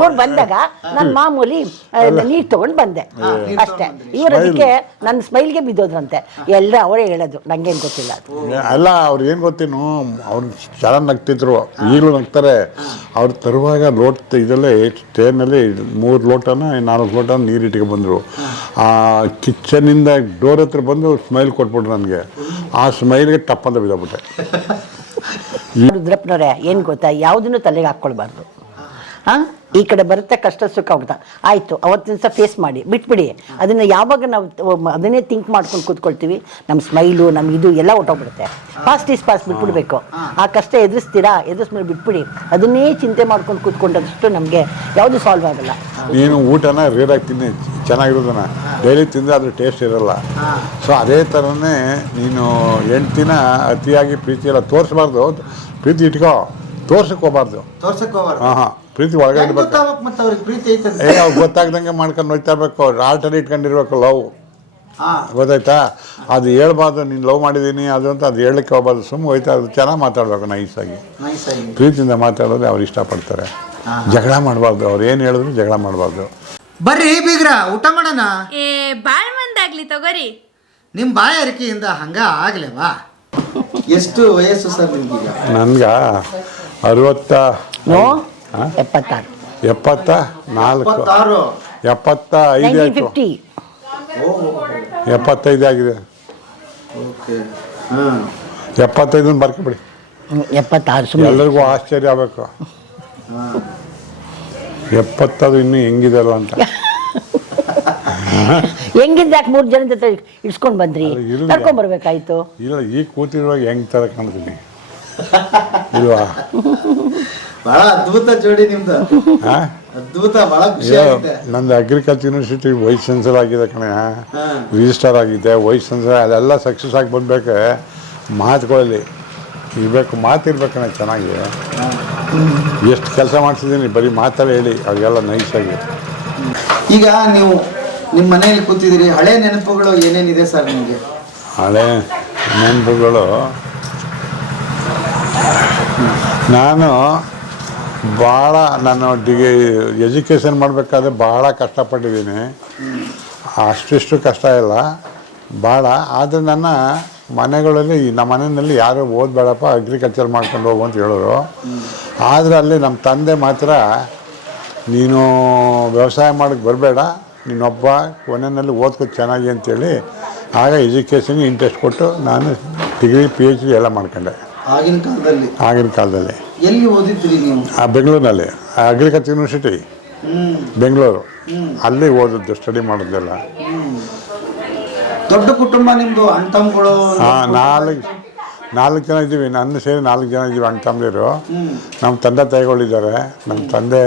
ಇವ್ರು ಬಂದಾಗ ನಾನು ಮಾಮೂಲಿ ನೀರು ತಗೊಂಡು ಬಂದೆ ಅಷ್ಟೇ. ಇವ್ರು ಅದಕ್ಕೆ ನನ್ನ ಸ್ಮೈಲ್ಗೆ ಬಿದ್ದೋದ್ರಂತೆ. ಎಲ್ಲ ಅವರೇ ಹೇಳೋದು, ನಂಗೇನು ಗೊತ್ತಿಲ್ಲ ಅದು. ಅಲ್ಲ ಅವ್ರು ಏನು ಗೊತ್ತೇನು, ಅವ್ರು ಚೆನ್ನಾಗಿ ನಗ್ತಿದ್ರು, ಈಗಲೂ ನಗ್ತಾರೆ. ಅವ್ರು ತರುವಾಗ ಲೋಟ ಇದಲ್ಲೇ ಟ್ರೈನಲ್ಲಿ 3 ಲೋಟನ 4 ಲೋಟ ನೀರು ಇಟ್ಕೊಂಡು ಬಂದರು. ಆ ಕಿಚನಿಂದ ಡೋರ್ ಹತ್ರ ಬಂದು ಸ್ಮೈಲ್ ಕೊಟ್ಬಿಟ್ರು ನನಗೆ. ಆ ಸ್ಮೈಲ್ಗೆ ಟಪ್ಪಂತ ಬಿದ್ದೋಗ್ಬಿಟ್ಟೆ. ರುದ್ರಪ್ಪನವ್ರೆ ಏನು ಗೊತ್ತಾ, ಯಾವುದನ್ನು ತಲೆಗೆ ಹಾಕ್ಕೊಳ್ಬಾರ್ದು. ಹಾಂ, ಈ ಕಡೆ ಬರುತ್ತೆ ಕಷ್ಟ ಸುಖ ಹೋಗ್ತಾ ಆಯಿತು, ಅವತ್ತಿನ ದಿವಸ ಫೇಸ್ ಮಾಡಿ ಬಿಟ್ಬಿಡಿ. ಅದನ್ನು ಯಾವಾಗ ನಾವು ಅದನ್ನೇ ಥಿಂಕ್ ಮಾಡ್ಕೊಂಡು ಕೂತ್ಕೊಳ್ತೀವಿ, ನಮ್ಮ ಸ್ಮೈಲು ನಮ್ಮ ಇದು ಎಲ್ಲ ಹೊಟ್ಟೋಗ್ಬಿಡುತ್ತೆ. ಫಾಸ್ಟ್ ಈಸ್ ಫಾಸ್ಟ್ ಬಿಟ್ಬಿಡ್ಬೇಕು. ಆ ಕಷ್ಟ ಎದುರಿಸ್ಮೇಲೆ ಬಿಟ್ಬಿಡಿ. ಅದನ್ನೇ ಚಿಂತೆ ಮಾಡ್ಕೊಂಡು ಕೂತ್ಕೊಂಡಷ್ಟು ನಮಗೆ ಯಾವುದು ಸಾಲ್ವ್ ಆಗಲ್ಲ. ನೀನು ಊಟನ ರೇರಾಗಿ ತಿನ್ನಿ, ಚೆನ್ನಾಗಿರೋದನ್ನ ಡೈಲಿ ತಿಂದರೆ ಅದ್ರ ಟೇಸ್ಟ್ ಇರೋಲ್ಲ. ಸೊ ಅದೇ ಥರನೇ ನೀನು ಹೆಂಡ್ತಿನ ಅತಿಯಾಗಿ ಪ್ರೀತಿ ಎಲ್ಲ ತೋರಿಸ್ಬಾರ್ದು. ಪ್ರೀತಿ ಇಟ್ಕೋ, ತೋರ್ಸಕ್ಕೆ ಹೋಗ್ಬಾರ್ದು. ಹಾಂ, ಪ್ರೀತಿ ಒಳಗಡೆ ಇರ್ಬೇಕು. ಅವ್ರು ಗೊತ್ತಾಗ್ದಂಗೆ ಮಾಡ್ಕೊಂಡು ಹೋಗ್ತಾ ಇರ್ಬೇಕು. ಆಲ್ಟರ್ ಇಟ್ಕೊಂಡಿರ್ಬೇಕು ಲವ್. ಗೊತ್ತಾಯ್ತಾ? ಅದು ಹೇಳ್ಬಾರ್ದು, ನೀನು ಲವ್ ಮಾಡಿದ್ದೀನಿ ಅದು ಅಂತ ಅದು ಹೇಳಲಿಕ್ಕೆ ಹೋಗ್ಬಾರ್ದು. ಸುಮ್ಮನೆ ಹೋಯ್ತಾ ಅದು ಚೆನ್ನಾಗಿ ಮಾತಾಡ್ಬೇಕು, ನೈಸಾಗಿ ಪ್ರೀತಿಯಿಂದ ಮಾತಾಡೋದು ಅವ್ರು ಇಷ್ಟಪಡ್ತಾರೆ. ಜಗಳ ಮಾಡಬಾರ್ದು. ಅವ್ರು ಏನು ಹೇಳಿದ್ರು ಜಗಳ ಮಾಡಬಾರ್ದು. ಬರ್ರಿ ಬೀಗ್ರ, ಊಟ ಮಾಡೋಣ. ಬಾಳ್ ಮಂದಾಗ್ಲಿ ತಗೋರಿ. ನಿಮ್ಮ ಬಾಯಾರಿಕೆಯಿಂದ ಹಂಗ ಆಗ್ಲೇವಾ? ಎಷ್ಟು ವಯಸ್ಸು ಸರ್ ನಿಮ್ಗೀಗ? ನನ್ಗೆ 60 76 74 75 ಆಯಿತು. 75 ಆಗಿದೆ. 75 ಬರ್ಕೊಬಿಡಿ. 76 ಎಲ್ಲರಿಗೂ ಆಶ್ಚರ್ಯ ಆಗಬೇಕು. 70 ಇನ್ನೂ ಹೆಂಗಿದಲ್ಲ ಅಂತ. ಹೆಂಗಿದ್ದಾಕೆ 3 ಜನ ಜೊತೆ ಇಡ್ಸ್ಕೊಂಡು ಬಂದ್ರಿ, ಕರ್ಕೊಂಡ್ ಬರ್ಬೇಕಾಯ್ತು. ಇಲ್ಲ, ಈಗ ಕೂತಿರುವಾಗ ಹೆಂಗ್ ತರ ಕಾಣ್ತೀನಿ ಇಲ್ವಾ? ಬಹಳ ಅದ್ಭುತ ಜೋಡಿ ನಿಮ್ದು. ಅದ್ಭುತ, ಬಹಳ ಖುಷಿ ಆಗಿದೆ. ನಂದು ಅಗ್ರಿಕಲ್ಚರ್ ಯೂನಿವರ್ಸಿಟಿ ವೈಸ್ ಚಾನ್ಸಲರ್ ಆಗಿದೆ ಕಣೆ, ರಿಜಿಸ್ಟರ್ ಆಗಿದೆ, ವೈಸ್ ಚಾನ್ಸಲರ್. ಅದೆಲ್ಲ ಸಕ್ಸಸ್ ಆಗಿ ಬಂದ್ಬೇಕು. ಮಾತುಗಳಲ್ಲಿ ಇರಬೇಕು, ಮಾತಿರ್ಬೇಕು ಕಣೆ ಚೆನ್ನಾಗಿ. ಎಷ್ಟು ಕೆಲಸ ಮಾಡ್ತಿದ್ದೀನಿ, ಬರೀ ಮಾತಲ್ಲಿ ಹೇಳಿ ಅವ್ರಿಗೆಲ್ಲ ನೈಸಾಗಿ. ಈಗ ನೀವು ನಿಮ್ಮ ಮನೆಯಲ್ಲಿ ಕೂತಿದ್ದೀರಿ, ಹಳೆ ನೆನಪುಗಳು ಏನೇನಿದೆ ಸರ್ ನಿಮಗೆ? ಹಳೆ ನೆನಪುಗಳು, ನಾನು ಭಾಳ ಎಜುಕೇಷನ್ ಮಾಡಬೇಕಾದ್ರೆ ಭಾಳ ಕಷ್ಟಪಟ್ಟಿದ್ದೀನಿ. ಅಷ್ಟಿಷ್ಟು ಕಷ್ಟ ಇಲ್ಲ ಭಾಳ. ಆದರೆ ನನ್ನ ಮನೆಗಳಲ್ಲಿ, ನಮ್ಮ ಮನೆಯಲ್ಲಿ ಯಾರು ಓದಬೇಡಪ್ಪ, ಅಗ್ರಿಕಲ್ಚರ್ ಮಾಡ್ಕೊಂಡು ಹೋಗು ಅಂತ ಹೇಳೋರು. ಆದರೆ ಅಲ್ಲಿ ನಮ್ಮ ತಂದೆ ಮಾತ್ರ, ನೀನು ವ್ಯವಸಾಯ ಮಾಡೋಕ್ಕೆ ಬರಬೇಡ, ನೀನೊಬ್ಬ ಕೊನೆಯಲ್ಲಿ ಓದ್ಕೊ ಚೆನ್ನಾಗಿ ಅಂತೇಳಿ, ಆಗ ಎಜುಕೇಷನ್ಗೆ ಇಂಟ್ರೆಸ್ಟ್ ಕೊಟ್ಟು ನಾನು ಡಿಗ್ರಿ PhD ಎಲ್ಲ ಮಾಡ್ಕೊಂಡೆ. ಆಗಿನ ಕಾಲದಲ್ಲಿ ಎಲ್ಲಿ ಓದಿದ್ರಿ ನೀವು? ಬೆಂಗಳೂರಿನಲ್ಲಿ ಅಗ್ರಿಕಲ್ಚರ್ ಯೂನಿವರ್ಸಿಟಿ ಬೆಂಗಳೂರು, ಅಲ್ಲಿ ಓದಿದ್ದು, ಸ್ಟಡಿ ಮಾಡೋದೆಲ್ಲ. ದೊಡ್ಡ ಕುಟುಂಬ ನಿಮ್ಮದು, ಅಣ್ಣ ತಮ್ಮಗಳು? ಹಾಂ, 4 ಜನ ಇದ್ದೀವಿ. ನನ್ನ ಸೇರಿ 4 ಜನ ಇದ್ದೀವಿ ಅಣ್ಣ ತಮ್ಮದಿರು. ನಮ್ಮ ತಂದೆ ತಾಯಿಗಳಿದ್ದಾರೆ. ನಮ್ಮ ತಂದೆ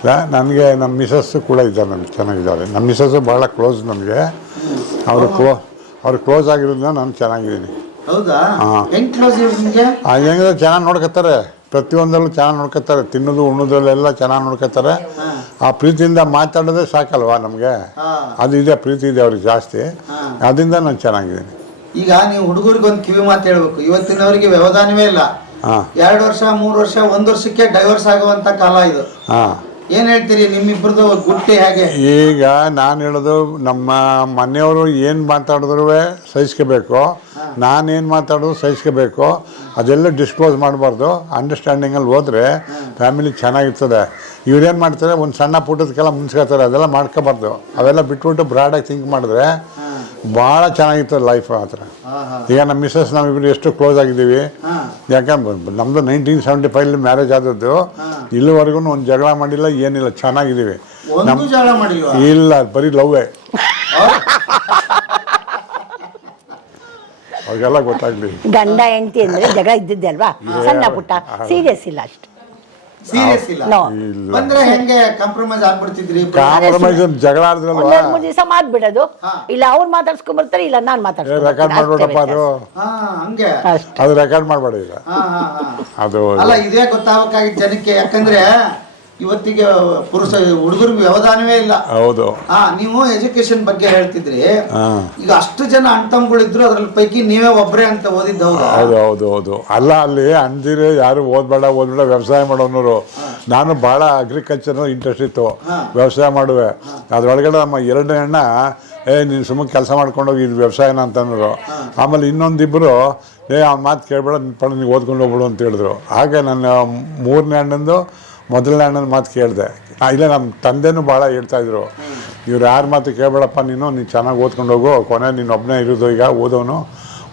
ಇಲ್ಲ, ನನಗೆ ನಮ್ಮ ಮಿಸಸ್ಸು ಕೂಡ ಇದ್ದಾರೆ, ನಮ್ಗೆ ಚೆನ್ನಾಗಿದ್ದಾರೆ. ನಮ್ಮ ಮಿಸಸ್ಸು ಭಾಳ ಕ್ಲೋಸ್ ನಮಗೆ. ಅವರು ಕ್ಲೋಸ್ ಆಗಿರೋದ್ರಿಂದ ನಾನು ಚೆನ್ನಾಗಿದ್ದೀನಿ. ಹಾಂ, ಹೆಂಗಿದೆ, ಚೆನ್ನಾಗಿ ನೋಡ್ಕೊತಾರೆ. ಪ್ರತಿಯೊಂದರಲ್ಲೂ ಚೆನ್ನಾಗಿ ನೋಡ್ಕೊತಾರೆ. ತಿನ್ನೋದು ಉಣ್ಣೋದ್ರಲ್ಲೆಲ್ಲ ಚೆನ್ನಾಗಿ ನೋಡ್ಕೊತಾರೆ. ಆ ಪ್ರೀತಿಯಿಂದ ಮಾತಾಡೋದೇ ಸಾಕಲ್ವಾ ನಮಗೆ. ಅದು ಇದೆ, ಪ್ರೀತಿ ಇದೆ ಅವ್ರಿಗೆ ಜಾಸ್ತಿ. ಅದರಿಂದ ನಾನು ಚೆನ್ನಾಗಿದ್ದೀನಿ. ಈಗ ನೀವು ಹುಡುಗರಿಗೊಂದು ಕಿವಿ ಮಾತು ಹೇಳ್ಬೇಕು. ಇವತ್ತಿನವರಿಗೆ ವ್ಯವಧಾನವೇ ಇಲ್ಲ. 2 ವರ್ಷ 3 ವರ್ಷ 1 ವರ್ಷಕ್ಕೆ ಡೈವರ್ಸ್ ಆಗುವಂತ ಕಾಲ ಇದು. ಏನ್ ಹೇಳ್ತೀರಿ ನಿಮ್ಮಿಬ್ಬರದು ಗುಟ್ಟಿ ಹೇಗೆ? ಈಗ ನಾನು ಹೇಳೋದು, ನಮ್ಮ ಮನೆಯವರು ಏನು ಮಾತಾಡಿದ್ರು ಸಹಿಸ್ಕೋಬೇಕು, ನಾನೇನು ಮಾತಾಡೋದು ಸಹಿಸ್ಕೋಬೇಕು. ಅದೆಲ್ಲ ಡಿಸ್ಕ್ಲೋಸ್ ಮಾಡಬಾರ್ದು. ಅಂಡರ್ಸ್ಟ್ಯಾಂಡಿಂಗಲ್ಲಿ ಹೋದರೆ ಫ್ಯಾಮಿಲಿ ಚೆನ್ನಾಗಿರ್ತದೆ. ಇವ್ರೇನು ಮಾಡ್ತಾರೆ, ಒಂದು ಸಣ್ಣ ಪುಟ್ಟದಕ್ಕೆಲ್ಲ ಮುನ್ಸ್ಕೊತಾರೆ. ಅದೆಲ್ಲ ಮಾಡ್ಕೋಬಾರ್ದು. ಅವೆಲ್ಲ ಬಿಟ್ಬಿಟ್ಟು ಬ್ರಾಡಾಗಿ ಥಿಂಕ್ ಮಾಡಿದ್ರೆ ಭಾಳ ಚೆನ್ನಾಗಿರ್ತದೆ ಲೈಫ್. ಆ ಥರ. ಈಗ ನಮ್ಮ ಮಿಸ್ಸಸ್ ನಾವಿಬ್ಬರು ಎಷ್ಟು ಕ್ಲೋಸ್ ಆಗಿದ್ದೀವಿ. ಯಾಕಂದ್ರೆ ನಮ್ಮದು 1975 ಮ್ಯಾರೇಜ್ ಆದದ್ದು. ಇಲ್ಲಿವರೆಗೂ ಒಂದು ಜಗಳ ಮಾಡಿಲ್ಲ, ಏನಿಲ್ಲ, ಚೆನ್ನಾಗಿದ್ದೀವಿ. ಇಲ್ಲ, ಬರೀ ಲವ್ವೇ. ಅವ್ರಿಗೆಲ್ಲ ಗೊತ್ತಾಗ್ಲಿ. ಗಂಡ ಹೆಂಡತಿ ಅಂದ್ರೆ ಜಗಳ ಇದ್ದಿದ್ದೆ ಅಲ್ವಾ, ಸಣ್ಣ ಪುಟ್ಟ, ಸೀರಿಯಸ್ ಇಲ್ಲ ಅಷ್ಟು. ಕಾಂಪ್ರಮೈಸ್ ಆಗ್ಬಿಡ್ತಿದ್ರಿ? ಕಾಂಪ್ರಮೈಸ್ ಜಗಳ ಆದ್ರಲ್ವಾ, 3 ದಿವಸ ಮಾತ್ಬಿಡೋದು. ಇಲ್ಲ ಅವ್ರು ಮಾತಾಡ್ಸ್ಕೊಂಡ್ ಬರ್ತಾರೆ, ಇಲ್ಲ ನಾನು ರೆಕಾರ್ಡ್ ಮಾಡ್ಬೇಡಪ್ಪ. ಅದು ರೆಕಾರ್ಡ್ ಮಾಡಬೇಡ. ಈಗ ಅದು ಅಲ್ಲ, ಇದೇ ಗೊತ್ತಾಗಬೇಕಾಗಿದ್ದ ಜನಕ್ಕೆ. ಯಾಕಂದ್ರೆ ಇವತ್ತಿಗೆ ಪುರುಷ ಹುಡುಗರಿಗೆ ವ್ಯವಧಾನವೇ ಇಲ್ಲ. ಹೌದು. ನೀವು ಎಜುಕೇಶನ್ ಬಗ್ಗೆ ಹೇಳ್ತಿದ್ರಿ. ಹಾ. ಈಗ ಅಷ್ಟು ಜನ ಅಣ್ತಂಗಳಿದ್ರು, ಅದ್ರಲ್ಲಿ ಪೈಕಿ ನೀವೇ ಒಬ್ರೇ ಅಂತ ಓದಿದ್ದು ಹೌದಾ? ಹೌದು ಹೌದು ಹೌದು. ಅಲ್ಲ, ಅಲ್ಲಿ ಅಂದಿರೆ ಯಾರು ಓದ್ಬೇಡ ವ್ಯವಸಾಯ ಮಾಡೋನವರು. ನಾನು ಭಾಳ ಅಗ್ರಿಕಲ್ಚರ್ ಇಂಟ್ರೆಸ್ಟ್ ಇತ್ತು, ವ್ಯವಸಾಯ ಮಾಡುವೆ. ಅದ್ರೊಳಗಡೆ ನಮ್ಮ ಎರಡನೇ ಅಣ್ಣ ನೀನು ಸುಮ್ಮನೆ ಕೆಲಸ ಮಾಡ್ಕೊಂಡೋಗಿ ಇದು ವ್ಯವಸಾಯನ ಅಂತಂದ್ರು. ಆಮೇಲೆ ಇನ್ನೊಂದಿಬ್ಬರು ಅವ್ನ ಮಾತು ಕೇಳಬೇಡ, ನೀವು ಓದ್ಕೊಂಡು ಹೋಗ್ಬಿಡು ಅಂತ ಹೇಳಿದ್ರು. ಹಾಗೆ ನನ್ನ ಮೂರನೇ ಅಣ್ಣಂದು ಮೊದಲನೇ ಅಣ್ಣನ ಮಾತು ಕೇಳಿದೆ. ಇಲ್ಲ, ನಮ್ಮ ತಂದೆನೂ ಭಾಳ ಹೇಳ್ತಾಯಿದ್ರು, ಇವ್ರು ಯಾರ ಮಾತು ಕೇಳಬೇಡಪ್ಪ, ನೀನು ಚೆನ್ನಾಗಿ ಓದ್ಕೊಂಡು ಹೋಗು, ಕೊನೆ ನೀನು ಒಬ್ಬನೇ ಇರೋದು, ಈಗ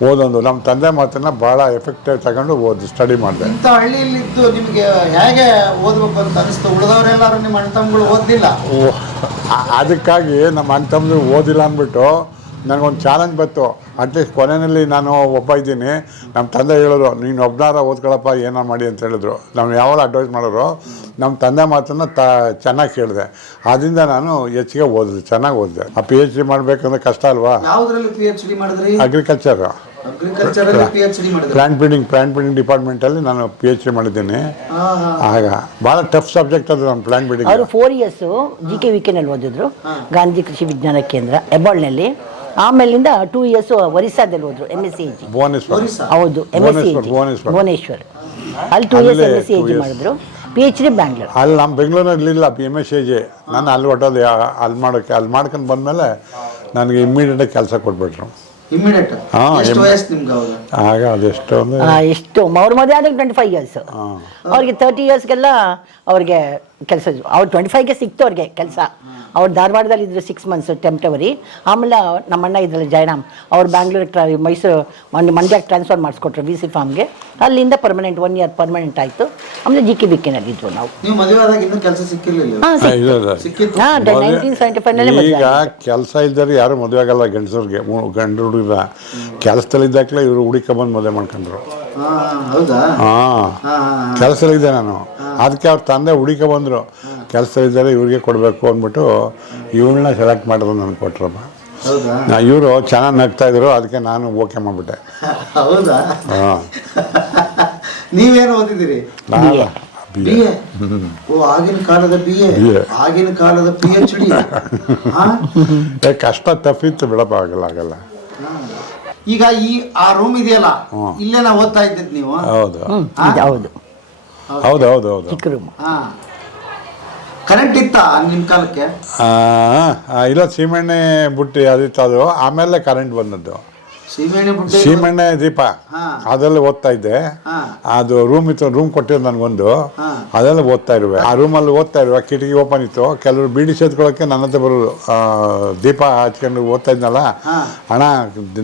ಓದೋದು. ನಮ್ಮ ತಂದೆ ಮಾತನ್ನು ಭಾಳ ಎಫೆಕ್ಟಿವ್ ತಗೊಂಡು ಸ್ಟಡಿ ಮಾಡಿದೆ. ಇಂಥ ಹಳ್ಳಿಯಲ್ಲಿದ್ದು ನಿಮಗೆ ಹೇಗೆ ಓದಬೇಕು ಅಂತ ಅನಿಸ್ತು? ಉಳಿದವರೆಲ್ಲರೂ ನಿಮ್ಮ ಅಣ್ಣ ತಮ್ಮಗಳು ಓದಿಲ್ಲ. ಅದಕ್ಕಾಗಿ ನಮ್ಮ ಅಣ್ಣ ತಮ್ಮದು ಓದಿಲ್ಲ ಅಂದ್ಬಿಟ್ಟು ನನಗೊಂದು ಚಾಲೆಂಜ್ ಬಂತು. ಅಟ್ಲೀಸ್ಟ್ ಕೊನೆಯಲ್ಲಿ ನಾನು ಒಬ್ಬ ಇದ್ದೀನಿ. ನಮ್ಮ ತಂದೆ ಹೇಳಿದ್ರು, ನೀನು ಒಬ್ಬನಾರ ಓದ್ಕೊಳಪ್ಪ, ಏನೋ ಮಾಡಿ ಅಂತ ಹೇಳಿದ್ರು. ನಾವು ಯಾವಾಗ ಅಡ್ವೈಸ್ ಮಾಡೋರು, ನಮ್ಮ ತಂದೆ ಮಾತನ್ನು ಚೆನ್ನಾಗಿ ಕೇಳಿದೆ. ಆದ್ದರಿಂದ ನಾನು ಹೆಚ್ಚಿಗೆ ಓದಿದೆ, ಚೆನ್ನಾಗಿ ಓದಿದೆ. ಆ PhD ಮಾಡಬೇಕಂದ್ರೆ ಕಷ್ಟ ಅಲ್ವಾ? ಯಾವುದರಲ್ಲಿ PhD ಮಾಡಿದ್ರಿ? ಅಗ್ರಿಕಲ್ಚರ್, PhD ಮಾಡಿದ್ರಿ. ಪ್ಲಾಂಟ್ ಬ್ರೀಡಿಂಗ್ ಡಿಪಾರ್ಟ್ಮೆಂಟಲ್ಲಿ ನಾನು PhD ಮಾಡಿದ್ದೀನಿ. ಆಗ ಭಾಳ ಟಫ್ ಸಬ್ಜೆಕ್ಟ್ ಅದು ನಮ್ಮ ಪ್ಲಾಂಟ್ ಬ್ರೀಡಿಂಗ್. ಅವರು 4 years GKVK ನಲ್ಲಿ ಓದಿದ್ರು, ಗಾಂಧಿ ಕೃಷಿ ವಿಜ್ಞಾನ ಕೇಂದ್ರ ಹೆಬ್ಬಾಳ್ನಲ್ಲಿ. ಆಮೇಲಿಂದ 2 years ಒರಿಸ್ಸಾದಲ್ಲಿ ಹೋದ್ರು, MSc. ಭುವನೇಶ್ವರ್. ಹೌದು, MSc ಭುವನೇಶ್ವರ್. ಅಲ್ಲಿ 2 years MSc ಮಾಡಿದ್ರು. PhD ಬ್ಯಾಂಗ್ಳೂರ್. ಅಲ್ಲಿ ನಮ್ಮ ಬೆಂಗಳೂರಲ್ಲಿ ಇಲ್ಲ MSc. ನಾನು ಅಲ್ಲಿ ಹೊಟ್ಟೋದು, ಅಲ್ಲಿ ಮಾಡ್ಕೊಂಡು ಬಂದಮೇಲೆ ನನಗೆ ಇಮ್ಮಿಡಿಯೇಟಾಗಿ ಕೆಲಸ ಕೊಟ್ಬಿಟ್ರು. ಆಗ ಅದೆಷ್ಟು ಅಂದರೆ ಎಷ್ಟು ಅವ್ರ ಮದುವೆ ಆದಾಗ 25 years, ಅವ್ರಿಗೆ 30 yearsಗೆಲ್ಲ ಅವ್ರಿಗೆ ಕೆಲಸ. ಅವ್ರು 25ಗೆ ಸಿಕ್ತು ಅವ್ರಿಗೆ ಕೆಲಸ. ಅವ್ರು ಧಾರವಾಡದಲ್ಲಿ ಇದ್ರು 6 months ಟೆಂಪ್ರವರಿ. ಆಮೇಲೆ ನಮ್ಮಣ್ಣ ಇದ್ರಲ್ಲಿ ಜಯರಾಮ್, ಅವ್ರು ಬ್ಯಾಂಗ್ಳೂರಿಗೆ ಮೈಸೂರು ಮಂಡ್ಯಕ್ಕೆ ಟ್ರಾನ್ಸ್ಫರ್ ಮಾಡಿಸ್ಕೊಟ್ರು VC ಫಾರ್ಮ್ಗೆ. ಅಲ್ಲಿಂದ ಪರ್ಮನೆಂಟ್ 1 year ಪರ್ಮನೆಂಟ್ ಆಯಿತು. ಆಮೇಲೆ GKVKನಲ್ಲಿ ಇದ್ವು ನಾವು. ನೀವು ಮದುವೆ ಆದಾಗ ಇನ್ನೂ ಕೆಲಸ ಸಿಕ್ಕಿರಲಿಲ್ಲ? 1975 ಈಗ ಕೆಲಸ ಇದ್ದಾರೆ ಯಾರು ಮದುವೆ ಆಗಲ್ಲ ಗಂಡಸರಿಗೆ. ಗಂಡು ಹುಡುಗ ಕೆಲಸದಲ್ಲಿದ್ದಾಗಲೇ ಇವರು ಹುಡುಕೊಂಬಂದು ಮದುವೆ ಮಾಡ್ಕೊಂಡ್ರು. ಹೌದಾ? ಕೆಲಸದಲ್ಲಿದ್ದೆ ನಾನು. ಅದಕ್ಕೆ ಅವ್ರ ತಂದೆ ಹುಡುಕೊಂಬಂದರು, ಕೆಲಸದಲ್ಲಿದ್ದಾರೆ ಇವ್ರಿಗೆ ಕೊಡಬೇಕು ಅಂದ್ಬಿಟ್ಟು ಇವ್ರನ್ನ ಸೆಲೆಕ್ಟ್ ಮಾಡಿದ್ರು, ನನಗೆ ಕೊಟ್ರಮ್ಮ. ಇವರು ಚೆನ್ನಾಗಿ ನಗ್ತಾ ಇದ್ರು, ಅದಕ್ಕೆ ನಾನು ಓಕೆ ಮಾಡಿಬಿಟ್ಟೆ. ಹೌದಾ? ನೀವೇನು ಓದಿದ್ದೀರಿ? ಆಗಿನ ಕಾಲದ BA, ಆಗಿನ ಕಾಲದ PhD. ಕಷ್ಟ ತಪ್ಪಿತ್ತು ಬಿಡಪ್ಪ, ಆಗಲ್ಲ. ಈಗ ಆ ರೂಮ್ ಇದೆಯಲ್ಲ, ಇಲ್ಲೇ ನಾವು ಓದ್ತಾ ಇದ್ದಿದ್ದು ನೀವು? ಹೌದು ಹೌದು ಹೌದು ಹೌದು. ಚಿಕ್ಕ ರೂಮ್. ಕರೆಂಟ್ ಇತ್ತ ನಿಮ್ಮ ಕಾಲಕ್ಕೆ? ಇಲ್ಲ, ಸೀಮೆಣ್ಣೆ ಬುಟ್ಟಿ ಅದಿತ್ತು ಅದು. ಆಮೇಲೆ ಕರೆಂಟ್ ಬಂದದ್ದು. ಸೀಮೆಣ್ಣೆ ದೀಪ ಅದರಲ್ಲಿ ಓದ್ತಾ ಇದ್ದೆ. ಅದು ರೂಮ್ ಇತ್ತು, ರೂಮ್ ಕೊಟ್ಟಿದ್ದು ನನಗೊಂದು, ಅದೆಲ್ಲ ಓದ್ತಾ ಇರುವೆ. ಆ ರೂಮಲ್ಲಿ ಓದ್ತಾ ಇರುವೆ, ಕಿಟಕಿ ಓಪನ್ ಇತ್ತು. ಕೆಲವರು ಬೀಡಿ ಸೇದ್ಕೊಳ್ಳೋಕ್ಕೆ ನನ್ನ ಹತ್ರ ಬರೋದು. ದೀಪ ಹಚ್ಕೊಂಡು ಓದ್ತಾ ಇದ್ನಲ್ಲ, ಅಣ್ಣ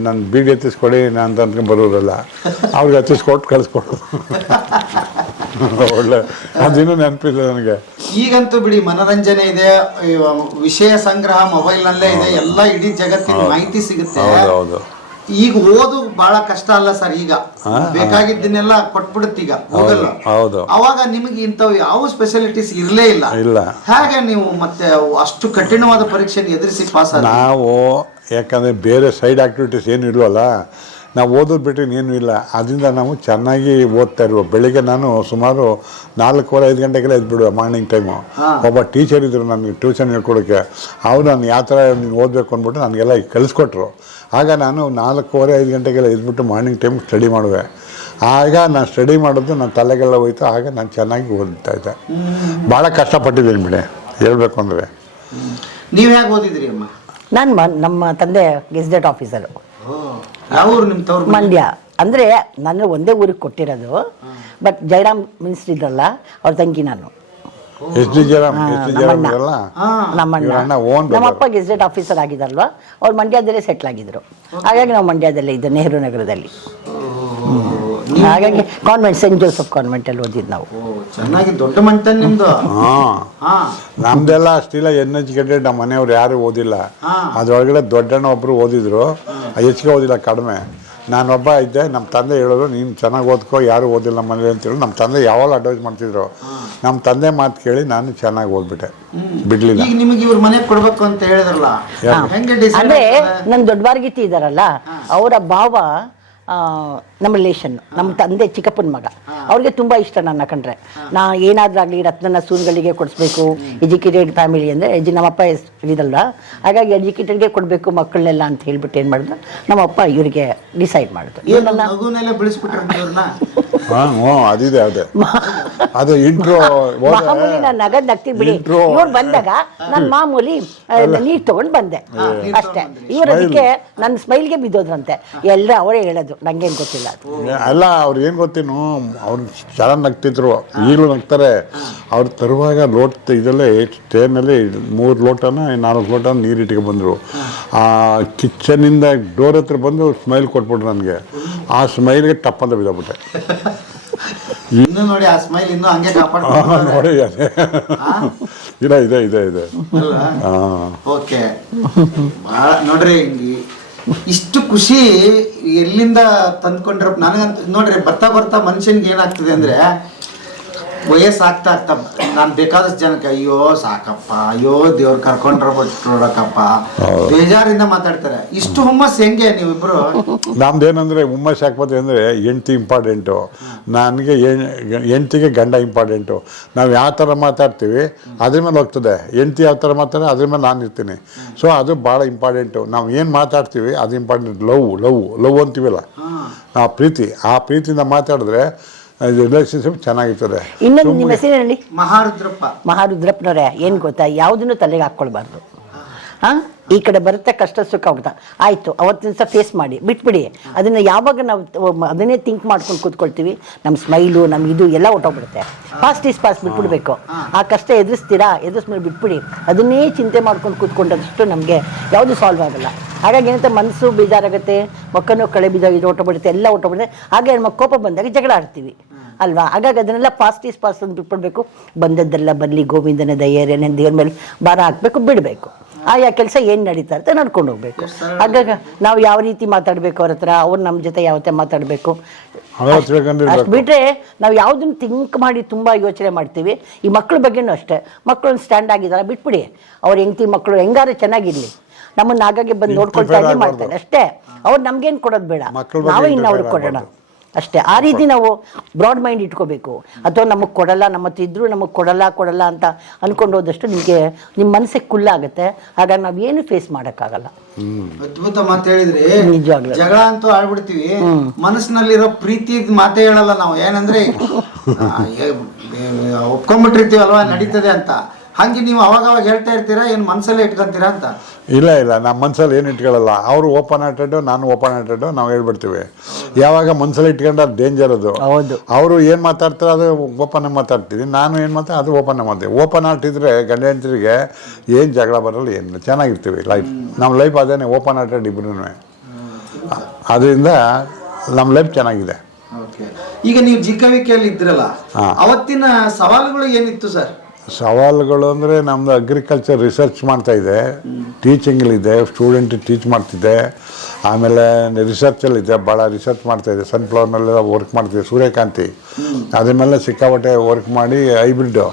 ನನ್ನ ಬೀಡಿ ಹತ್ತಿಸ್ಕೊಡಿ ಅಂತ ಅಂದ್ಕೊಂಡು ಬರೋರಲ್ಲ, ಅವ್ರಿಗೆ ಹತ್ತಿಸ್ಕೊಟ್ಟು ಕಳಿಸ್ಕೊಡು. ಒಳ್ಳೆ ಅದಿನ್ನೂ ನೆನಪಿದೆ ನನಗೆ. ಈಗಂತೂ ಬಿಡಿ, ಮನೋರಂಜನೆ ಇದೆ, ವಿಷಯ ಸಂಗ್ರಹ ಮೊಬೈಲ್ನಲ್ಲೇ ಇದೆ, ಎಲ್ಲ ಇಡೀ ಜಗತ್ತಿನ ಮಾಹಿತಿ ಸಿಗುತ್ತೆ. ಹೌದು. ಈಗ ಓದು ಬಹಳ ಕಷ್ಟ ಅಲ್ಲ ಸರ್? ಈಗ ಬೇಕಾಗಿದ್ದನ್ನೆಲ್ಲ ಕೊಟ್ಬಿಡುತ್ತೀಗ ಗೂಗಲ್. ಅವಾಗ ನಿಮಗೆ ಇಂಥವು ಯಾವ ಸ್ಪೆಷಾಲಿಟೀಸ್ ಇರಲೇ ಇಲ್ಲ. ಹಾಗೆ ನೀವು ಮತ್ತೆ ಅಷ್ಟು ಕಠಿಣವಾದ ಪರೀಕ್ಷೆ ಎದುರಿಸಿ ಪಾಸ್ ಆದ? ನಾವು ಯಾಕಂದರೆ ಬೇರೆ ಸೈಡ್ ಆಕ್ಟಿವಿಟೀಸ್ ಏನು ಇಲ್ವಲ್ಲ, ನಾವು ಓದೋದು ಬಿಟ್ಟರೆ ಏನೂ ಇಲ್ಲ. ಅದರಿಂದ ನಾವು ಚೆನ್ನಾಗಿ ಓದ್ತಾ ಇರುವ. ಬೆಳಿಗ್ಗೆ ನಾನು ಸುಮಾರು 4:15 ಗಂಟೆಗೆಲ್ಲ ಎದ್ಬಿಡುವೆ, ಮಾರ್ನಿಂಗ್ ಟೈಮು. ಒಬ್ಬ ಟೀಚರ್ ಇದ್ದರು ನನಗೆ ಟ್ಯೂಷನ್ ಹೇಳ್ಕೊಡೋಕ್ಕೆ. ಅವ್ರು ನಾನು ಯಾವ ಥರ ನೀನು ಓದಬೇಕು ಅಂದ್ಬಿಟ್ಟು ನನಗೆಲ್ಲ ಕಲಿಸ್ಕೊಟ್ರು. ಆಗ ನಾನು 4:15 ಗಂಟೆಗೆಲ್ಲ ಎದ್ಬಿಟ್ಟು ಮಾರ್ನಿಂಗ್ ಟೈಮ್ ಸ್ಟಡಿ ಮಾಡುವೆ. ಆಗ ನಾನು ಸ್ಟಡಿ ಮಾಡೋದು ನನ್ನ ತಲೆಗೆಲ್ಲ ಹೋಯ್ತು. ಆಗ ನಾನು ಚೆನ್ನಾಗಿ ಓದ್ತಾ ಇದ್ದೆ. ಭಾಳ ಕಷ್ಟಪಟ್ಟಿದ್ದೀನಿ ಬಿಡಿ, ಹೇಳ್ಬೇಕು ಅಂದರೆ. ನೀವು ಹೇಗೆ ಓದಿದ್ರಿ ಅಮ್ಮ? ನಾನು ನಮ್ಮ ತಂದೆ ಗೆಜೆಟ್ ಆಫೀಸರು. ಯಾವ ಊರು ನಿಮ್ಮ ತವರು? ಮಂಡ್ಯ. ಅಂದರೆ ನಾನು ಒಂದೇ ಊರಿಗೆ ಕೊಟ್ಟಿರೋದು. ಬಟ್ ಜಯರಾಮ್ ಮಿನಿಸ್ಟರ್ ಇದ್ರಲ್ಲ, ಅವ್ರ ತಂಗಿ ನಾನು. ನಮ್ಮಪ್ಪ ಗೆಜೆಟ್ ಆಫೀಸರ್ ಆಗಿದಾರಲ್ವ, ಅವ್ರು ಮಂಡ್ಯದಲ್ಲೇ ಸೆಟ್ಲ್ ಆಗಿದ್ರು. ಹಾಗಾಗಿ ನಾವು ಮಂಡ್ಯದಲ್ಲೇ ಇದ್ದೆ, ನೆಹರು ನಗರದಲ್ಲಿ. ಹಾಗಾಗಿ ಕಾನ್ವೆಂಟ್, ಸೆಂಟ್ ಜೋಸೆಫ್ ಕಾನ್ವೆಂಟ್ ಅಲ್ಲಿ ಓದಿದ್ದು ನಾವು. ಚೆನ್ನಾಗಿ ದೊಡ್ಡ ಮಂಟನ್ ನಿಮ್ದು. ನಮ್ದೆಲ್ಲ ಅಷ್ಟಿಲ್ಲ, ಎಜುಕೇಟೆಡ್. ನಮ್ಮ ಮನೆಯವ್ರು ಯಾರು ಓದಿಲ್ಲ. ಅದ್ರೊಳಗಡೆ ದೊಡ್ಡಣ್ಣ ಒಬ್ರು ಓದಿದ್ರು, ಹೆಚ್ಚಿಗೆ ಓದಿಲ್ಲ, ಕಡಿಮೆ. ನಾನೊಬ್ಬ ಇದ್ದೆ. ನಮ್ಮ ತಂದೆ ಹೇಳೋರು, ನೀನು ಚೆನ್ನಾಗಿ ಓದ್ಕೋ, ಯಾರು ಓದಿಲ್ಲ ನಮ್ಮ ಮನೇಲಿ ಅಂತೇಳಿ ನಮ್ಮ ತಂದೆ ಯಾವಾಗ ಅಡ್ವೈಸ್ ಮಾಡ್ತಿದ್ರು. ನಮ್ಮ ತಂದೆ ಮಾತು ಕೇಳಿ ನಾನು ಚೆನ್ನಾಗಿ ಓದ್ಬಿಟ್ಟೆ, ಬಿಡ್ಲಿಲ್ಲ. ಈಗ ನಿಮಗೆ ಇವ್ರ ಮನೆಗೆ ಕೊಡ್ಬೇಕು ಅಂತ ಹೇಳಿದ್ರಲ್ಲ, ಅಂದ್ರೆ ನನ್ನ ದೊಡ್ಡವಾರ್ಗಿತ್ತಿ ಇದಾರಲ್ಲ, ಅವರ ಭಾವ ನಮ್ಮ ರಿಲೇಷನ್ ನಮ್ಮ ತಂದೆ ಚಿಕ್ಕಪ್ಪನ ಮಗ, ಅವ್ರಿಗೆ ತುಂಬ ಇಷ್ಟ ನನ್ನ ಕಂಡ್ರೆ. ನಾ ಏನಾದರೂ ಆಗಲಿ ರತ್ನನ ಸೂನ್ಗಳಿಗೆ ಕೊಡಿಸ್ಬೇಕು, ಎಜುಕೇಟೆಡ್ ಫ್ಯಾಮಿಲಿ ಅಂದರೆ ನಮ್ಮಪ್ಪ ಇದಲ್ಲ, ಹಾಗಾಗಿ ಎಜುಕೇಟೆಡ್ಗೆ ಕೊಡಬೇಕು ಮಕ್ಕಳನ್ನೆಲ್ಲ ಅಂತ ಹೇಳ್ಬಿಟ್ಟು ಏನು ಮಾಡಿದ್ರು ನಮ್ಮಪ್ಪ ಇವರಿಗೆ ಡಿಸೈಡ್ ಮಾಡಿದ್ರು. ಏನನ್ನ ಮಗುನೆಲ್ಲ ಬೆಳೆಸ್ಬಿಟ್ರೆ ಅದಿದೆ ಅದೇ ಅದು ಇಂಟ್ರೋ ಮಾಮೂಲಿ ನಾನು ನಗದ್ ನಗ್ತೀನಿ ಬಿಡಿ. ಇವ್ರು ಬಂದಾಗ ನಾನು ಮಾಮೂಲಿ ನೀರು ತಗೊಂಡು ಬಂದೆ ಅಷ್ಟೇ. ಇವ್ರು ಅದಕ್ಕೆ ನನ್ನ ಸ್ಮೈಲ್ಗೆ ಬಿದ್ದೋದ್ರಂತೆ. ಎಲ್ಲ ಅವರೇ ಹೇಳೋದು, ನಂಗೇನು ಗೊತ್ತಿಲ್ಲ ಅದು. ಅಲ್ಲ ಅವ್ರು ಏನು ಗೊತ್ತೇನು, ಅವ್ರು ಚೆನ್ನಾಗಿ ನಗ್ತಿದ್ರು, ಈಗಲೂ ನಗ್ತಾರೆ. ಅವ್ರು ತರುವಾಗ ಇದಲ್ಲೇ ಟ್ರೈನಲ್ಲಿ 3 ಲೋಟನ 4 ಲೋಟ ನೀರು ಇಟ್ಕೊಂಡು ಬಂದರು. ಆ ಕಿಚನಿಂದ ಡೋರ್ ಹತ್ರ ಬಂದು ಸ್ಮೈಲ್ ಕೊಟ್ಬಿಟ್ರು ನನಗೆ. ಆ ಸ್ಮೈಲ್ಗೆ ಟಪ್ ಅಂತ ಬಿದ್ದೋಗ್ಬಿಟ್ಟೆ. ಇನ್ನು ನೋಡಿ ಆ ಸ್ಮೈಲ್ ಇನ್ನೂ ಹಂಗೆ ನೋಡಿ ಅದೇ ಇಲ್ಲ ಇದೆ ಇದೆ ಇದೆ. ಓಕೆ, ಭಾಳ ನೋಡ್ರಿ ಇಷ್ಟು ಖುಷಿ ಎಲ್ಲಿಂದ ತಂದ್ಕೊಂಡ್ರ ನನಗಂತ ನೋಡ್ರಿ. ಬರ್ತಾ ಬರ್ತಾ ಮನುಷ್ಯನ್ಗೆ ಏನಾಗ್ತದೆ ಅಂದ್ರೆ ವಯಸ್ಸಾಗ್ತಾ ಆಗ್ತಾ ನಾನು ಬೇಕಾದಷ್ಟು ಜನಕ್ಕೆ ಅಯ್ಯೋ ಸಾಕಪ್ಪ, ಅಯ್ಯೋ ದೇವ್ರು ಕರ್ಕೊಂಡ್ರಪ್ಪ ಬೇಜಾರಿಂದ ಮಾತಾಡ್ತಾರೆ. ಇಷ್ಟು ಹುಮ್ಮಸ್ ಹೆಂಗೆ ನೀವಿಬ್ರು? ನಮ್ದೇನಂದ್ರೆ ಹುಮ್ಮಸ್ ಹಾಕ್ಬೋದು ಅಂದರೆ ಹೆಂಡ್ತಿ ಇಂಪಾರ್ಟೆಂಟು, ನನಗೆ ಹೆಂಡ್ತಿಗೆ ಗಂಡ ಇಂಪಾರ್ಟೆಂಟು. ನಾವು ಯಾವ ಥರ ಮಾತಾಡ್ತೀವಿ ಅದ್ರ ಮೇಲೆ ಹೋಗ್ತದೆ. ಹೆಂಡ್ತಿ ಯಾವ ಥರ ಮಾತಾಡ್ತಾರೆ ಅದ್ರ ಮೇಲೆ ನಾನು ಇರ್ತೀನಿ. ಸೊ ಅದು ಭಾಳ ಇಂಪಾರ್ಟೆಂಟು. ನಾವು ಏನು ಮಾತಾಡ್ತೀವಿ ಅದು ಇಂಪಾರ್ಟೆಂಟ್. ಲವ್ ಅಂತೀವಲ್ಲ, ಆ ಪ್ರೀತಿಯಿಂದ ಮಾತಾಡಿದ್ರೆ ರಿಲೇಷನ್ಶಿಪ್ ಚೆನ್ನಾಗಿರ್ತದೆ. ಇನ್ನೊಂದು ನಿಮ್ಮ ಹೆಸರು ಹೇಳಿ. ಮಹಾರುದ್ರಪ್ಪನವರೇ, ಏನು ಗೊತ್ತಾ, ಯಾವುದನ್ನು ತಲೆಗೆ ಹಾಕ್ಕೊಳ್ಬಾರ್ದು. ಈ ಕಡೆ ಬರುತ್ತೆ ಕಷ್ಟ ಸುಖ ಹೋಗ್ತಾ ಆಯಿತು, ಅವತ್ತಿನ ದಿವಸ ಫೇಸ್ ಮಾಡಿ ಬಿಟ್ಬಿಡಿ. ಅದನ್ನು ಯಾವಾಗ ನಾವು ಅದನ್ನೇ ಥಿಂಕ್ ಮಾಡ್ಕೊಂಡು ಕೂತ್ಕೊಳ್ತೀವಿ, ನಮ್ಮ ಸ್ಮೈಲು ನಮ್ಮ ಇದು ಎಲ್ಲ ಹೊಟ್ಟೋಗ್ಬಿಡುತ್ತೆ. ಫಾಸ್ಟ್ ಈಸ್ ಫಾಸ್ಟ್ ಬಿಟ್ಬಿಡ್ಬೇಕು. ಆ ಕಷ್ಟ ಎದುರಿಸ್ಮೇಲೆ ಬಿಟ್ಬಿಡಿ. ಅದನ್ನೇ ಚಿಂತೆ ಮಾಡ್ಕೊಂಡು ಕೂತ್ಕೊಂಡಷ್ಟು ನಮಗೆ ಯಾವುದು ಸಾಲ್ವ್ ಆಗಲ್ಲ. ಹಾಗಾಗಿ ಏನಂತ ಮನಸ್ಸು ಬೇಜಾರಾಗುತ್ತೆ, ಮಕ್ಕಳನ್ನು ಕಳೆ ಬಿದ್ದಾಗ ಇದು ಹೊಟ್ಟೋಗ್ಬಿಡುತ್ತೆ, ಎಲ್ಲ ಹೊಟ್ಟೋಗ್ಬಿಡುತ್ತೆ. ಹಾಗೆ ನಮ್ಮ ಕೋಪ ಬಂದಾಗ ಜಗಳ ಆಡ್ತೀವಿ ಅಲ್ವಾ? ಹಾಗಾಗಿ ಅದನ್ನೆಲ್ಲ ಫಾಸ್ಟ್ ಈಸ್ ಫಾಸ್ಟ್ ಅಂತ ಬಿಟ್ಬಿಡ್ಬೇಕು. ಬಂದದ್ದೆಲ್ಲ ಬರಲಿ, ಗೋವಿಂದನ ದಯೆಯರೇನೆ ದೇವ್ರ ಮೇಲೆ ಭಾರ ಹಾಕಬೇಕು, ಬಿಡಬೇಕು. ಆಯಾ ಕೆಲಸ ಏನು ನಡೀತಾ ಇರುತ್ತೆ ನಡ್ಕೊಂಡು ಹೋಗ್ಬೇಕು. ಹಾಗಾಗಿ ನಾವು ಯಾವ ರೀತಿ ಮಾತಾಡಬೇಕು ಅವ್ರ ಹತ್ರ, ಅವ್ರು ನಮ್ಮ ಜೊತೆ ಯಾವತ್ತೇ ಮಾತಾಡಬೇಕು ಅಷ್ಟು ಬಿಟ್ಟರೆ ನಾವು ಯಾವುದನ್ನು ಥಿಂಕ್ ಮಾಡಿ ತುಂಬ ಯೋಚನೆ ಮಾಡ್ತೀವಿ. ಈ ಮಕ್ಕಳ ಬಗ್ಗೆನೂ ಅಷ್ಟೇ, ಮಕ್ಕಳು ಸ್ಟ್ಯಾಂಡ್ ಆಗಿದ್ದಾರೆ ಬಿಟ್ಬಿಡಿ. ಅವ್ರ ಹೆಂಡತಿ ಮಕ್ಕಳು ಹೆಂಗಾರು ಚೆನ್ನಾಗಿರಲಿ, ನಮ್ಮನ್ನು ಆಗಾಗ್ಗೆ ಬಂದು ನೋಡ್ಕೊಳ್ತಾ ಮಾಡ್ತಾರೆ ಅಷ್ಟೇ. ಅವ್ರು ನಮ್ಗೇನು ಕೊಡೋದು ಬೇಡ, ನಾವೇ ಇನ್ನು ಅವ್ರಿಗೆ ಕೊಡೋಣ ಅಷ್ಟೇ. ಆ ರೀತಿ ನಾವು ಬ್ರಾಡ್ ಮೈಂಡ್ ಇಟ್ಕೋಬೇಕು. ಅಥವಾ ನಮಗೆ ಕೊಡಲ್ಲ, ನಮ್ಮ ಹತ್ರ ಇದ್ರೂ ನಮಗೆ ಕೊಡಲ್ಲ ಅಂತ ಅನ್ಕೊಂಡು ಹೋದಷ್ಟು ನಿಮಗೆ ನಿಮ್ಮ ಮನಸ್ಸಿಗೆ ಕುಲ್ಲಾಗುತ್ತೆ. ಹಾಗಾಗಿ ನಾವು ಏನು ಫೇಸ್ ಮಾಡೋಕ್ಕಾಗಲ್ಲ. ಅದ್ಭುತ ಮಾತು ಹೇಳಿದ್ರಿ. ನಿಜವಾಗ್ಲೂ ಜಗಳ ಅಂತೂ ಆಡ್ಬಿಡ್ತೀವಿ, ಮನಸ್ಸಿನಲ್ಲಿರೋ ಪ್ರೀತಿ ಮಾತೇ ಹೇಳಲ್ಲ ನಾವು. ಏನಂದ್ರೆ ಒಪ್ಕೊಂಡ್ಬಿಟ್ಟಿರ್ತೀವಲ್ವಾ ನಡೀತದೆ ಅಂತ. ಹಂಗೆ ನೀವು ಅವಾಗ ಹೇಳ್ತಾ ಇರ್ತೀರಾ, ಏನು ಮನಸ್ಸಲ್ಲೇ ಇಟ್ಕೊಂತೀರಾ ಅಂತ? ಇಲ್ಲ ನಮ್ಮ ಮನಸ್ಸಲ್ಲಿ ಏನು ಇಟ್ಕೊಳ್ಳಲ್ಲ. ಅವರು ಓಪನ್ ಹಾರ್ಟೆಡ್, ನಾನು ಓಪನ್ ಹಾರ್ಟೆಡ್, ನಾವು ಹೇಳ್ಬಿಡ್ತೀವಿ. ಯಾವಾಗ ಮನಸ್ಸಲ್ಲಿ ಇಟ್ಕೊಂಡ್ರೆ ಅದು ಡೇಂಜರ್. ಅದು ಅವರು ಏನು ಮಾತಾಡ್ತಾರೆ ಅದು ಓಪನ್ ಮಾತಾಡ್ತೀವಿ, ನಾನು ಏನು ಮಾತಾಡ್ತೀನಿ ಅದು ಓಪನ್ ಮಾಡ್ತೀವಿ. ಓಪನ್ ಹಾರ್ಟ್ ಇದ್ದರೆ ಗಂಡ ಹೆಂಡತಿಗೆ ಏನು ಜಗಳ ಬರಲ್ಲ, ಏನು ಚೆನ್ನಾಗಿರ್ತೀವಿ ಲೈಫ್. ನಮ್ಮ ಲೈಫ್ ಅದೇನೆ, ಓಪನ್ ಹಾರ್ಟೆಡ್ ಇಬ್ಬರೂ. ಅದರಿಂದ ನಮ್ಮ ಲೈಫ್ ಚೆನ್ನಾಗಿದೆ. ಈಗ ನೀವು ಜಿಕವಿಕೆಯಲ್ಲಿ ಇದ್ರಲ್ಲ, ಅವತ್ತಿನ ಸವಾಲುಗಳು ಏನಿತ್ತು ಸರ್? ಸವಾಲುಗಳು ಅಂದರೆ ನಮ್ಮದು ಅಗ್ರಿಕಲ್ಚರ್ ರಿಸರ್ಚ್ ಮಾಡ್ತಾಯಿದ್ದೆ, ಟೀಚಿಂಗಲ್ಲಿದೆ, ಸ್ಟೂಡೆಂಟ್ ಟೀಚ್ ಮಾಡ್ತಿದ್ದೆ. ಆಮೇಲೆ ರಿಸರ್ಚಲ್ಲಿದ್ದೆ, ಭಾಳ ರಿಸರ್ಚ್ ಮಾಡ್ತಾಯಿದ್ದೆ. ಸನ್ಫ್ಲವರ್ನಲ್ಲೆಲ್ಲ ವರ್ಕ್ ಮಾಡ್ತಿದ್ದೆ, ಸೂರ್ಯಕಾಂತಿ ಅದ್ರ ಮೇಲೆ ಸಿಕ್ಕಾಪಟ್ಟೆ ವರ್ಕ್ ಮಾಡಿ ಹೈಬ್ರಿಡ್ಡು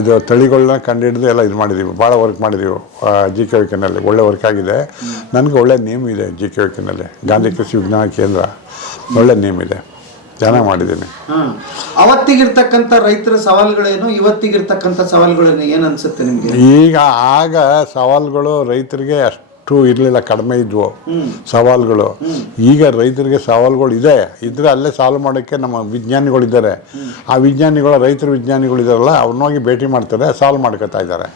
ಇದು ತಳಿಗಳನ್ನ ಕಂಡುಹಿಡಿದು ಎಲ್ಲ ಇದು ಮಾಡಿದ್ದೀವಿ. ಭಾಳ ವರ್ಕ್ ಮಾಡಿದ್ದೀವಿ GKVKನಲ್ಲಿ. ಒಳ್ಳೆ ವರ್ಕ್ ಆಗಿದೆ. ನನಗೆ ಒಳ್ಳೆ ನೇಮ್ ಇದೆ GKVKನಲ್ಲಿ, ಗಾಂಧಿ ಕೃಷಿ ವಿಜ್ಞಾನ ಕೇಂದ್ರ. ಒಳ್ಳೆ ನೇಮ್ ಇದೆ, ಚೆನ್ನಾಗಿ ಮಾಡಿದ್ದೀನಿ. ಅವತ್ತಿಗಿರ್ತಕ್ಕಂಥ ರೈತರ ಸವಾಲುಗಳೇನು, ಇವತ್ತಿಗಿರ್ತಕ್ಕಂಥ ಸವಾಲುಗಳೇನು, ಏನು ಅನ್ಸುತ್ತೆ ನಿಮಗೆ? ಈಗ ಆಗ ಸವಾಲುಗಳು ರೈತರಿಗೆ ಅಷ್ಟು ಇರಲಿಲ್ಲ, ಕಡಿಮೆ ಇದ್ವು ಸವಾಲುಗಳು. ಈಗ ರೈತರಿಗೆ ಸವಾಲುಗಳು ಇದ್ರೆ ಅಲ್ಲೇ ಸಾಲ್ವ್ ಮಾಡೋಕ್ಕೆ ನಮ್ಮ ವಿಜ್ಞಾನಿಗಳಿದ್ದಾರೆ. ಆ ವಿಜ್ಞಾನಿಗಳು, ರೈತರ ವಿಜ್ಞಾನಿಗಳಿದಾರಲ್ಲ, ಅವ್ರನ್ನೋಗಿ ಭೇಟಿ ಮಾಡ್ತಾರೆ, ಸಾಲ್ವ್ ಮಾಡ್ಕೊತಾ ಇದ್ದಾರೆ.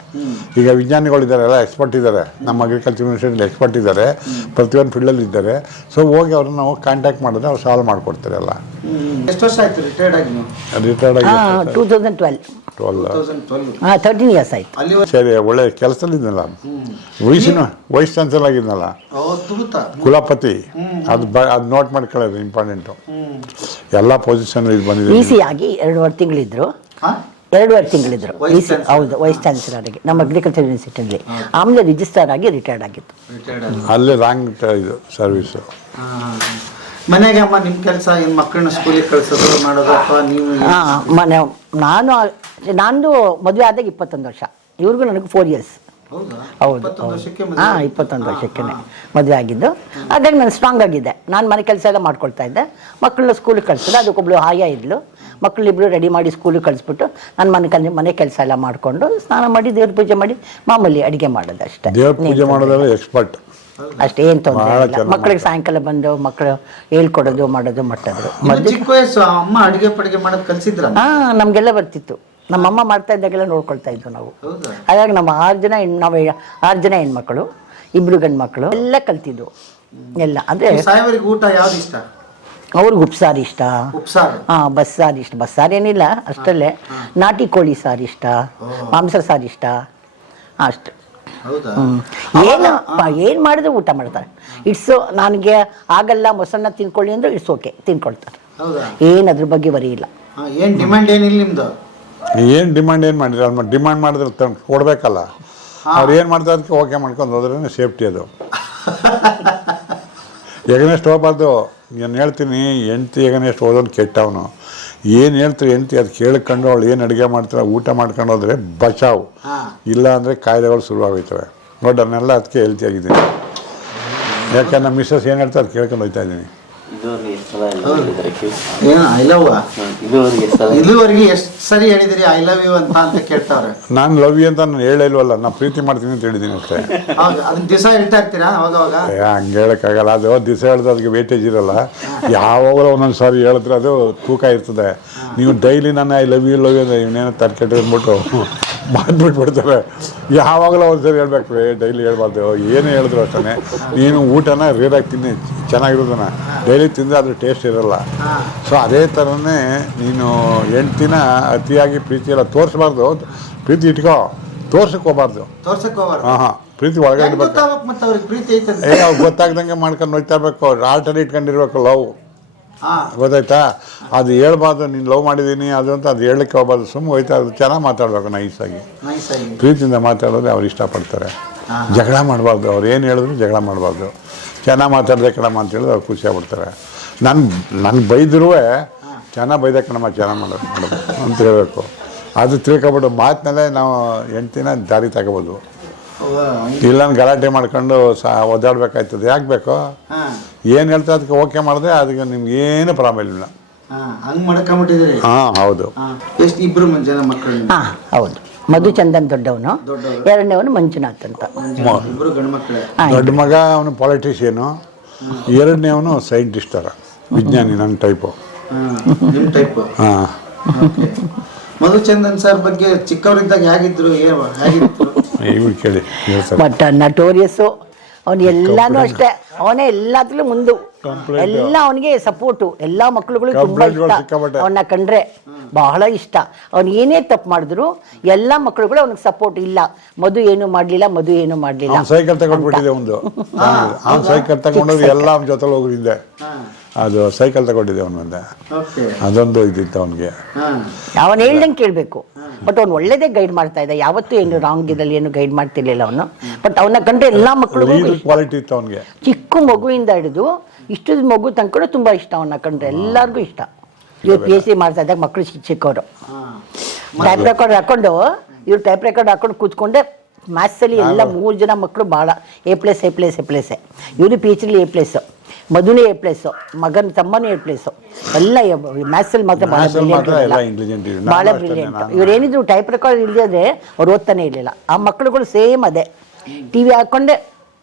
ಈಗ ವಿಜ್ಞಾನಿಗಳಿದ್ದಾರೆ, ಎಲ್ಲ ಎಕ್ಸ್ಪರ್ಟ್ ಇದ್ದಾರೆ. ನಮ್ಮ ಅಗ್ರಿಕಲ್ಚರ್ ಯೂನಿವರ್ಸಿಟಿಲಿ ಎಕ್ಸ್ಪರ್ಟ್ ಇದ್ದಾರೆ, ಪ್ರತಿಯೊಂದು ಫೀಲ್ಡಲ್ಲಿ ಇದ್ದಾರೆ. ಸೊ ಹೋಗಿ ಅವ್ರನ್ನ ನಾವು ಕಾಂಟ್ಯಾಕ್ಟ್ ಮಾಡಿದ್ರೆ ಅವ್ರು ಸಾಲ್ವ್ ಮಾಡಿಕೊಡ್ತಾರೆ ಎಲ್ಲ. ಎಷ್ಟು ವರ್ಷ ಆಯ್ತು ರಿಟೈರ್ಡ್ ಆಗಿ? ರಿಟೈರ್ಡ್ ಆಗಿ 2012 13 ಇಯರ್ಸ್ ಆಯ್ತು. ಸರಿ, ಒಳ್ಳೆ ಕೆಲಸದಲ್ಲಿದ್ನಲ್ಲ, ವೈಸ್ ಚಾನ್ಸಲರ್ ಆಗಿದ್ನಲ್ಲ, ಕುಲಪತಿ. ಅದು ನೋಟ್ ಮಾಡ್ಕೊಳ್ಳೋದು ಇಂಪಾರ್ಟೆಂಟು. ಎಲ್ಲ ಪೊಸಿಷನ್ ಇದು ಬಂದಿದೆ. EC ಆಗಿ 2.5 ತಿಂಗಳಿದ್ರು. 2.5 ತಿಂಗಳಿದ್ರು ಹೌದು, ವೈಸ್ ಚಾನ್ಸಲರ್ಗೆ ನಮ್ಮ ಅಗ್ರಿಕಲ್ಚರ್ ಯೂನಿವರ್ಸಿಟಿಯಲ್ಲಿ. ಆಮೇಲೆ ರಿಜಿಸ್ಟ್ರಾರ್ ಆಗಿ ರಿಟೈರ್ಡ್ ಆಗಿತ್ತು. ಅಲ್ಲೇ ರಾಂಗ್ ಇದು ಸರ್ವಿಸು. ಮನೆಗೆ ಅಮ್ಮ ನಿಮ್ಮ ಕೆಲಸ ಏನು, ಮಕ್ಕಳನ್ನ ಸ್ಕೂಲಿಗೆ ಕಳಿಸೋದು ಮಾಡೋದು ಅಥವಾ ನೀವು? ನಂದು ಮದುವೆ ಆದಾಗ 21 ವರ್ಷ, ಇವ್ರಿಗೂ ನನಗೆ 4 ಇಯರ್ಸ್. ಹೌದು 21 ವರ್ಷಕ್ಕೆ ಹಾಂ 21 ವರ್ಷಕ್ಕೆ ಮದುವೆ ಆಗಿದ್ದು. ಹಾಗಾಗಿ ನಾನು ಸ್ಟ್ರಾಂಗ್ ಆಗಿದ್ದೆ. ನಾನು ಮನೆ ಕೆಲಸ ಎಲ್ಲ ಮಾಡ್ಕೊಳ್ತಾ ಇದ್ದೆ. ಮಕ್ಕಳನ್ನ ಸ್ಕೂಲಿಗೆ ಕಳಿಸಿದೆ. ಅದಕ್ಕೊಬ್ಳು ಆಯಾ ಇದ್ಲು. ಮಕ್ಕಳಿಬ್ರು ರೆಡಿ ಮಾಡಿ ಸ್ಕೂಲಿಗೆ ಕಳಿಸ್ಬಿಟ್ಟು ನಾನು ಮನೆ ಕೆಲಸ ಎಲ್ಲ ಮಾಡಿಕೊಂಡು ಸ್ನಾನ ಮಾಡಿ ದೇವ್ರ ಪೂಜೆ ಮಾಡಿ ಮಾಮೂಲಿ ಅಡುಗೆ ಮಾಡೋದು ಅಷ್ಟೇ. ದೇವ್ರ ಪೂಜೆ ಮಾಡೋದೆಲ್ಲ ಎಕ್ಸ್ಪರ್ಟ್ ಅಷ್ಟೇ, ಏನು ತೊಂದರೆ ಇಲ್ಲ. ಮಕ್ಕಳಿಗೆ ಸಾಯಂಕಾಲ ಬಂದು ಮಕ್ಕಳು ಹೇಳ್ಕೊಡೋದು ಮಾಡೋದು ಮಟ್ಟಿದ್ರು. ಚಿಕ್ಕ ವಯಸ್ಸು ಅಮ್ಮ ಅಡಿಗೆ ಪಡಿಗೆ ಮಾಡೋದು ಕಲ್ಸಿದ್ರ? ಹಾಂ, ನಮಗೆಲ್ಲ ಬರ್ತಿತ್ತು. ನಮ್ಮಮ್ಮ ಮಾಡ್ತಾ ಇದ್ದಾಗೆಲ್ಲ ನೋಡ್ಕೊಳ್ತಾ ಇದ್ವು ನಾವು. ಹಾಗಾಗಿ ನಮ್ಮ 6 ಜನ ಹೆಣ್ಮಕ್ಳು, 2 ಗಂಡು ಮಕ್ಕಳು ಎಲ್ಲ ಕಲ್ತಿದ್ವು ಎಲ್ಲ. ಅಂದರೆ ಸಾಯವರಿಗೆ ಊಟ ಯಾವ್ದು ಇಷ್ಟ? ಅವ್ರಿಗೆ ಉಪ್ಸಾರು ಇಷ್ಟ, ಉಪ್ಸಾರು, ಹಾಂ ಬಸ್ಸಾರು ಇಷ್ಟ. ಬಸ್ಸಾರು ಏನಿಲ್ಲ ಅಷ್ಟಲ್ಲೇ. ನಾಟಿ ಕೋಳಿ ಸಾರು ಇಷ್ಟ, ಮಾಂಸ ಸಾರು ಇಷ್ಟ ಅಷ್ಟು. ಏನು ಮಾಡಿದ್ರು ಊಟ ಮಾಡ್ತಾರೆ. ನನಗೆ ಆಗಲ್ಲ ಮೊಸರನ್ನ ತಿನ್ಕೊಳ್ಳಿ ಅಂದ್ರೆ ಇಟ್ಸ್ ಓಕೆ, ತಿನ್ಕೊಳ್ತಾರೆ. ಏನು ಅದ್ರ ಬಗ್ಗೆ ವರಿ ಇಲ್ಲ. ಏನು ಡಿಮ್ಯಾಂಡ್ ಏನಿಲ್ಲ ನಿಮ್ದು? ಏನು ಡಿಮ್ಯಾಂಡ್ ಏನು ಮಾಡಿದ್ರೆ ಡಿಮ್ಯಾಂಡ್ ಮಾಡಿದ್ರೆ ಕೊಡ್ಬೇಕಲ್ಲ. ಅವ್ರು ಏನು ಮಾಡ್ತಾರೆ ಅದಕ್ಕೆ ಓಕೆ ಮಾಡ್ಕೊಂಡು ಹೋದ್ರೇ ಸೇಫ್ಟಿ. ಅದು ಎಗನೆಸ್ಟ್ ಹೋಗ್ಬಾರ್ದು. ನಾನು ಹೇಳ್ತೀನಿ, ಹೆಂಡ್ತಿ ಎಗನೆಸ್ಟ್ ಹೋದೋನು ಕೆಟ್ಟವನು. ಏನು ಹೇಳ್ತೀವಿ ಹೆಂಡ್ತಿ ಅದು ಕೇಳ್ಕೊಂಡು ಅವಳು ಏನು ಅಡುಗೆ ಮಾಡ್ತಾರೆ ಊಟ ಮಾಡ್ಕೊಂಡು ಹೋದ್ರೆ ಬಚಾವು. ಇಲ್ಲ ಅಂದರೆ ಕಾಯಿಲೆಗಳು ಶುರುವಾಗೋಯ್ತವೆ. ನೋಡಿ ಅದನ್ನೆಲ್ಲ ಅದಕ್ಕೆ ಹೆಲ್ತಿ ಆಗಿದ್ದೀನಿ. ಯಾಕಂದ್ರೆ ನಮ್ಮ ಮಿಸ್ಸಸ್ ಏನು ಹೇಳ್ತಾರೆ ಅದು ಕೇಳ್ಕೊಂಡು ಹೋಗ್ತಾ ಇದ್ದೀನಿ. ಇದುವರೆಗೆ ಎಷ್ಟು ಸರಿ ಹೇಳಿದಿರಿ ಐ ಲವ್ ಯು ಅಂತ ಕೇಳ್ತಾವ್ರೆ. ನಾನು ಲವ್ ಯು ಅಂತ ನಾನು ಹೇಳಲ್ವಲ್ಲ, ನಾನು ಪ್ರೀತಿ ಮಾಡ್ತೀನಿ ಅಂತ ಹೇಳಿದ್ದೀನಿ ಅಷ್ಟೇ. ಅದನ್ನ ದಿವಸ ಹೇಳ್ತಾ ಇರ್ತೀರಾ ಅವಾಗ? ಹಂಗೆ ಹೇಳೋಕ್ಕಾಗಲ್ಲ. ಅದು ದಿವಸ ಹೇಳಿದ್ರೆ ಅದಕ್ಕೆ ವೇಟೇಜ್ ಇರಲ್ಲ. ಯಾವಾಗಲೂ ಒಂದೊಂದು ಸಾರಿ ಹೇಳಿದ್ರೆ ಅದು ತೂಕ ಇರ್ತದೆ. ನೀವು ಡೈಲಿ ನಾನು ಐ ಲವ್ ಯು ಅಂದರೆ ಇವನೇನೋ ತರ್ಕೆಟ್ಟು ಅಂದ್ಬಿಟ್ಟು ಮಾಡ್ಬಿಟ್ಬಿಡ್ತಾರೆ. ಯಾವಾಗಲೂ ಒಂದ್ಸರಿ ಹೇಳ್ಬೇಕು, ಡೈಲಿ ಹೇಳ್ಬಾರ್ದು. ಏನು ಹೇಳಿದ್ರು ಅಷ್ಟೇ. ನೀನು ಊಟನ ರೇರಾಗಿ ತಿನ್ನಿ, ಚೆನ್ನಾಗಿರೋದನ್ನ ಡೈಲಿ ತಿಂದರೆ ಅದ್ರ ಟೇಸ್ಟ್ ಇರೋಲ್ಲ. ಸೊ ಅದೇ ಥರನೇ ನೀನು ಹೆಂಡ್ತಿನ ಅತಿಯಾಗಿ ಪ್ರೀತಿಯೆಲ್ಲ ತೋರಿಸ್ಬಾರ್ದು. ಪ್ರೀತಿ ಇಟ್ಕೋ, ತೋರ್ಸಕ್ಕೆ ಹೋಗ್ಬಾರ್ದು. ಹಾಂ, ಪ್ರೀತಿ ಒಳಗಡೆ ಅವ್ರಿಗೆ ಗೊತ್ತಾಗ್ದಂಗೆ ಮಾಡ್ಕೊಂಡು ಹೋಗ್ತಾ ಇರ್ಬೇಕು. ಆಲ್ಟರ್ ಇಟ್ಕೊಂಡಿರ್ಬೇಕು ಲವ್. ಗೊತ್ತಾಯ್ತಾ? ಅದು ಹೇಳ್ಬಾರ್ದು ನೀನು ಲವ್ ಮಾಡಿದ್ದೀನಿ ಅದು ಅಂತ ಅದು ಹೇಳಲಿಕ್ಕೆ ಹೋಗ್ಬಾರ್ದು. ಸುಮ್ಮನೆ ಹೋಯ್ತಾ ಅದು ಚೆನ್ನಾಗಿ ಮಾತಾಡ್ಬೇಕು, ನೈಸಾಗಿ ಪ್ರೀತಿಯಿಂದ ಮಾತಾಡೋದ್ರೆ ಅವ್ರು ಇಷ್ಟಪಡ್ತಾರೆ. ಜಗಳ ಮಾಡಬಾರ್ದು. ಅವ್ರು ಏನು ಹೇಳಿದ್ರು ಜಗಳ ಮಾಡಬಾರ್ದು. ಚೆನ್ನಾಗಿ ಮಾತಾಡಿದೆ ಕಣಮ್ಮ ಅಂತ ಹೇಳಿದ್ರೆ ಅವ್ರು ಖುಷಿಯಾಗ್ಬಿಡ್ತಾರೆ. ನಾನು ಬೈದ್ರೂ ಚೆನ್ನಾಗಿ ಬೈದೆ ಕಣಮ್ಮ, ಚೆನ್ನಾಗಿ ಮಾಡೋದು ಅಂತ ಹೇಳಬೇಕು. ಅದು ತಿಳ್ಕೊಬಿಟ್ಟು ಮಾತಿನಲ್ಲೇ ನಾವು ಹೆಂಡ್ತಿನ ದಾರಿ ತಗೋಬೋದು. ಇಲ್ಲ ಗಲಾಟೆ ಮಾಡ್ಕೊಂಡು ಒದ್ದಾಡ್ಬೇಕಾಯ್ತದೆ. ಯಾಕೆ ಬೇಕೋ ಏನು ಹೇಳ್ತಾ ಅದಕ್ಕೆ ಓಕೆ ಮಾಡಿದ್ರೆ ಅದಕ್ಕೆ ನಿಮ್ಗೇನು ಪ್ರಾಬ್ಲಮ್ ಇಲ್ಲ. ಹಾಂ ಹೌದು. ಎಷ್ಟು? 2 ಜನ ಮಕ್ಕಳು? ಹಾಂ ಹೌದು. ಮಧುಚಂದನ್ ದೊಡ್ಡವನು, ಎರಡನೇವನು ಮಂಜುನಾಥ್ ಅಂತ. ದೊಡ್ಡ ಮಗ ಅವನು ಪಾಲಿಟಿಷಿಯನು, ಎರಡನೇವನು ಸೈಂಟಿಸ್ಟರ, ವಿಜ್ಞಾನಿ. ನನ್ನ ಟೈಪು. ಹಾಂ. ಮಧುಚಂದನ್ ಸರ್ ಬಗ್ಗೆ ಚಿಕ್ಕವರಿದ್ದಾಗ ಹೇಗಿದ್ರು? ಇವ್ರು ಕೇಳಿ ಬಟ್ ನಟೋರಿಯಸ್ಸು. ಅವನು ಎಲ್ಲಾನು ಅಷ್ಟೇ, ಅವನೇ ಎಲ್ಲಾದ್ರಲ್ಲೂ ಮುಂದು. ಎಲ್ಲ ಅವನಿಗೆ ಸಪೋರ್ಟು. ಎಲ್ಲ ಮಕ್ಳುಗಳಿಗೂ ತುಂಬಾ ಇಷ್ಟ ಅವನ್ನ ಕಂಡ್ರೆ, ಬಹಳ ಇಷ್ಟ. ಅವ್ನು ಏನೇ ತಪ್ಪು ಮಾಡಿದ್ರು ಎಲ್ಲ ಮಕ್ಳುಗಳು ಅವನಿಗೆ ಸಪೋರ್ಟ್. ಇಲ್ಲ ಮಧು ಏನು ಮಾಡ್ಲಿಲ್ಲ, ಮಧು ಏನು ಮಾಡ್ಲಿಲ್ಲ. ಸೈಕಲ್ ತಗೊಂಡ್ಬಿಟ್ಟಿದೆ ಒಂದು. ಅವ್ನು ಸೈಕಲ್ ತಗೊಂಡೋಗಿ ಎಲ್ಲ ಅವನ ಜೊತೆ ಹೋಗಿದ್ದೆ. ಅದು ಸೈಕಲ್ ತಗೊಂಡಿದ್ದೆ ಅವನ ಮುಂದೆ. ಅದೊಂದು ಇದ್ದಿತ್ತು ಅವನಿಗೆ. ಅವನು ಹೇಳ್ದಂಗೆ ಕೇಳಬೇಕು. ಬಟ್ ಅವ್ನು ಒಳ್ಳೇದೇ ಗೈಡ್ ಮಾಡ್ತಾ ಇದ್ದ. ಯಾವತ್ತೂ ಏನು ರಾಂಗ್ ಇದ್ರಲ್ಲಿ ಏನು ಗೈಡ್ ಮಾಡ್ತಿರ್ಲಿಲ್ಲ ಅವನು. ಬಟ್ ಅವನ್ನ ಕಂಡ್ರೆ ಎಲ್ಲ ಮಕ್ಕಳಿಗೂ ಕ್ವಾಲಿಟಿ ಇತ್ತು ಅವನಿಗೆ. ಚಿಕ್ಕ ಮಗುವಿಂದ ಹಿಡಿದು ಇಷ್ಟದ ಮಗು ತನಕ ತುಂಬಾ ಇಷ್ಟ. ಅವನ್ನ ಕಂಡ್ರೆ ಎಲ್ಲರಿಗೂ ಇಷ್ಟ. ಇವ್ರು PhD ಮಾಡ್ತಾ ಇದ್ದಾಗ ಮಕ್ಕಳು ಚಿಕ್ಕವರು ಟೈಪ್ ರೆಕಾರ್ಡ್ ಹಾಕೊಂಡು ಹಾಕೊಂಡು ಕೂತ್ಕೊಂಡೆ ಮ್ಯಾಥ್ಸಲ್ಲಿ ಎಲ್ಲ 3 ಜನ ಮಕ್ಕಳು ಭಾಳ A+, ಇವರು PhD A+, ಮಧುನೇ A+, ಮಗನ ತಮ್ಮನೇ A+, ಎಲ್ಲ ಮ್ಯಾಥ್ಸಲ್ಲಿ ಮಾತ್ರ ಭಾಳ ಬ್ರಿಲಿಯಂಟ್. ಇವರೇನಿದ್ರು ಟೈಪ್ ರೆಕಾರ್ಡ್ ಇಲ್ಲದೆ ಅವ್ರು ಓದ್ತಾನೆ ಇರಲಿಲ್ಲ. ಆ ಮಕ್ಕಳುಗಳು ಸೇಮ್ ಅದೇ. TV ಹಾಕ್ಕೊಂಡೆ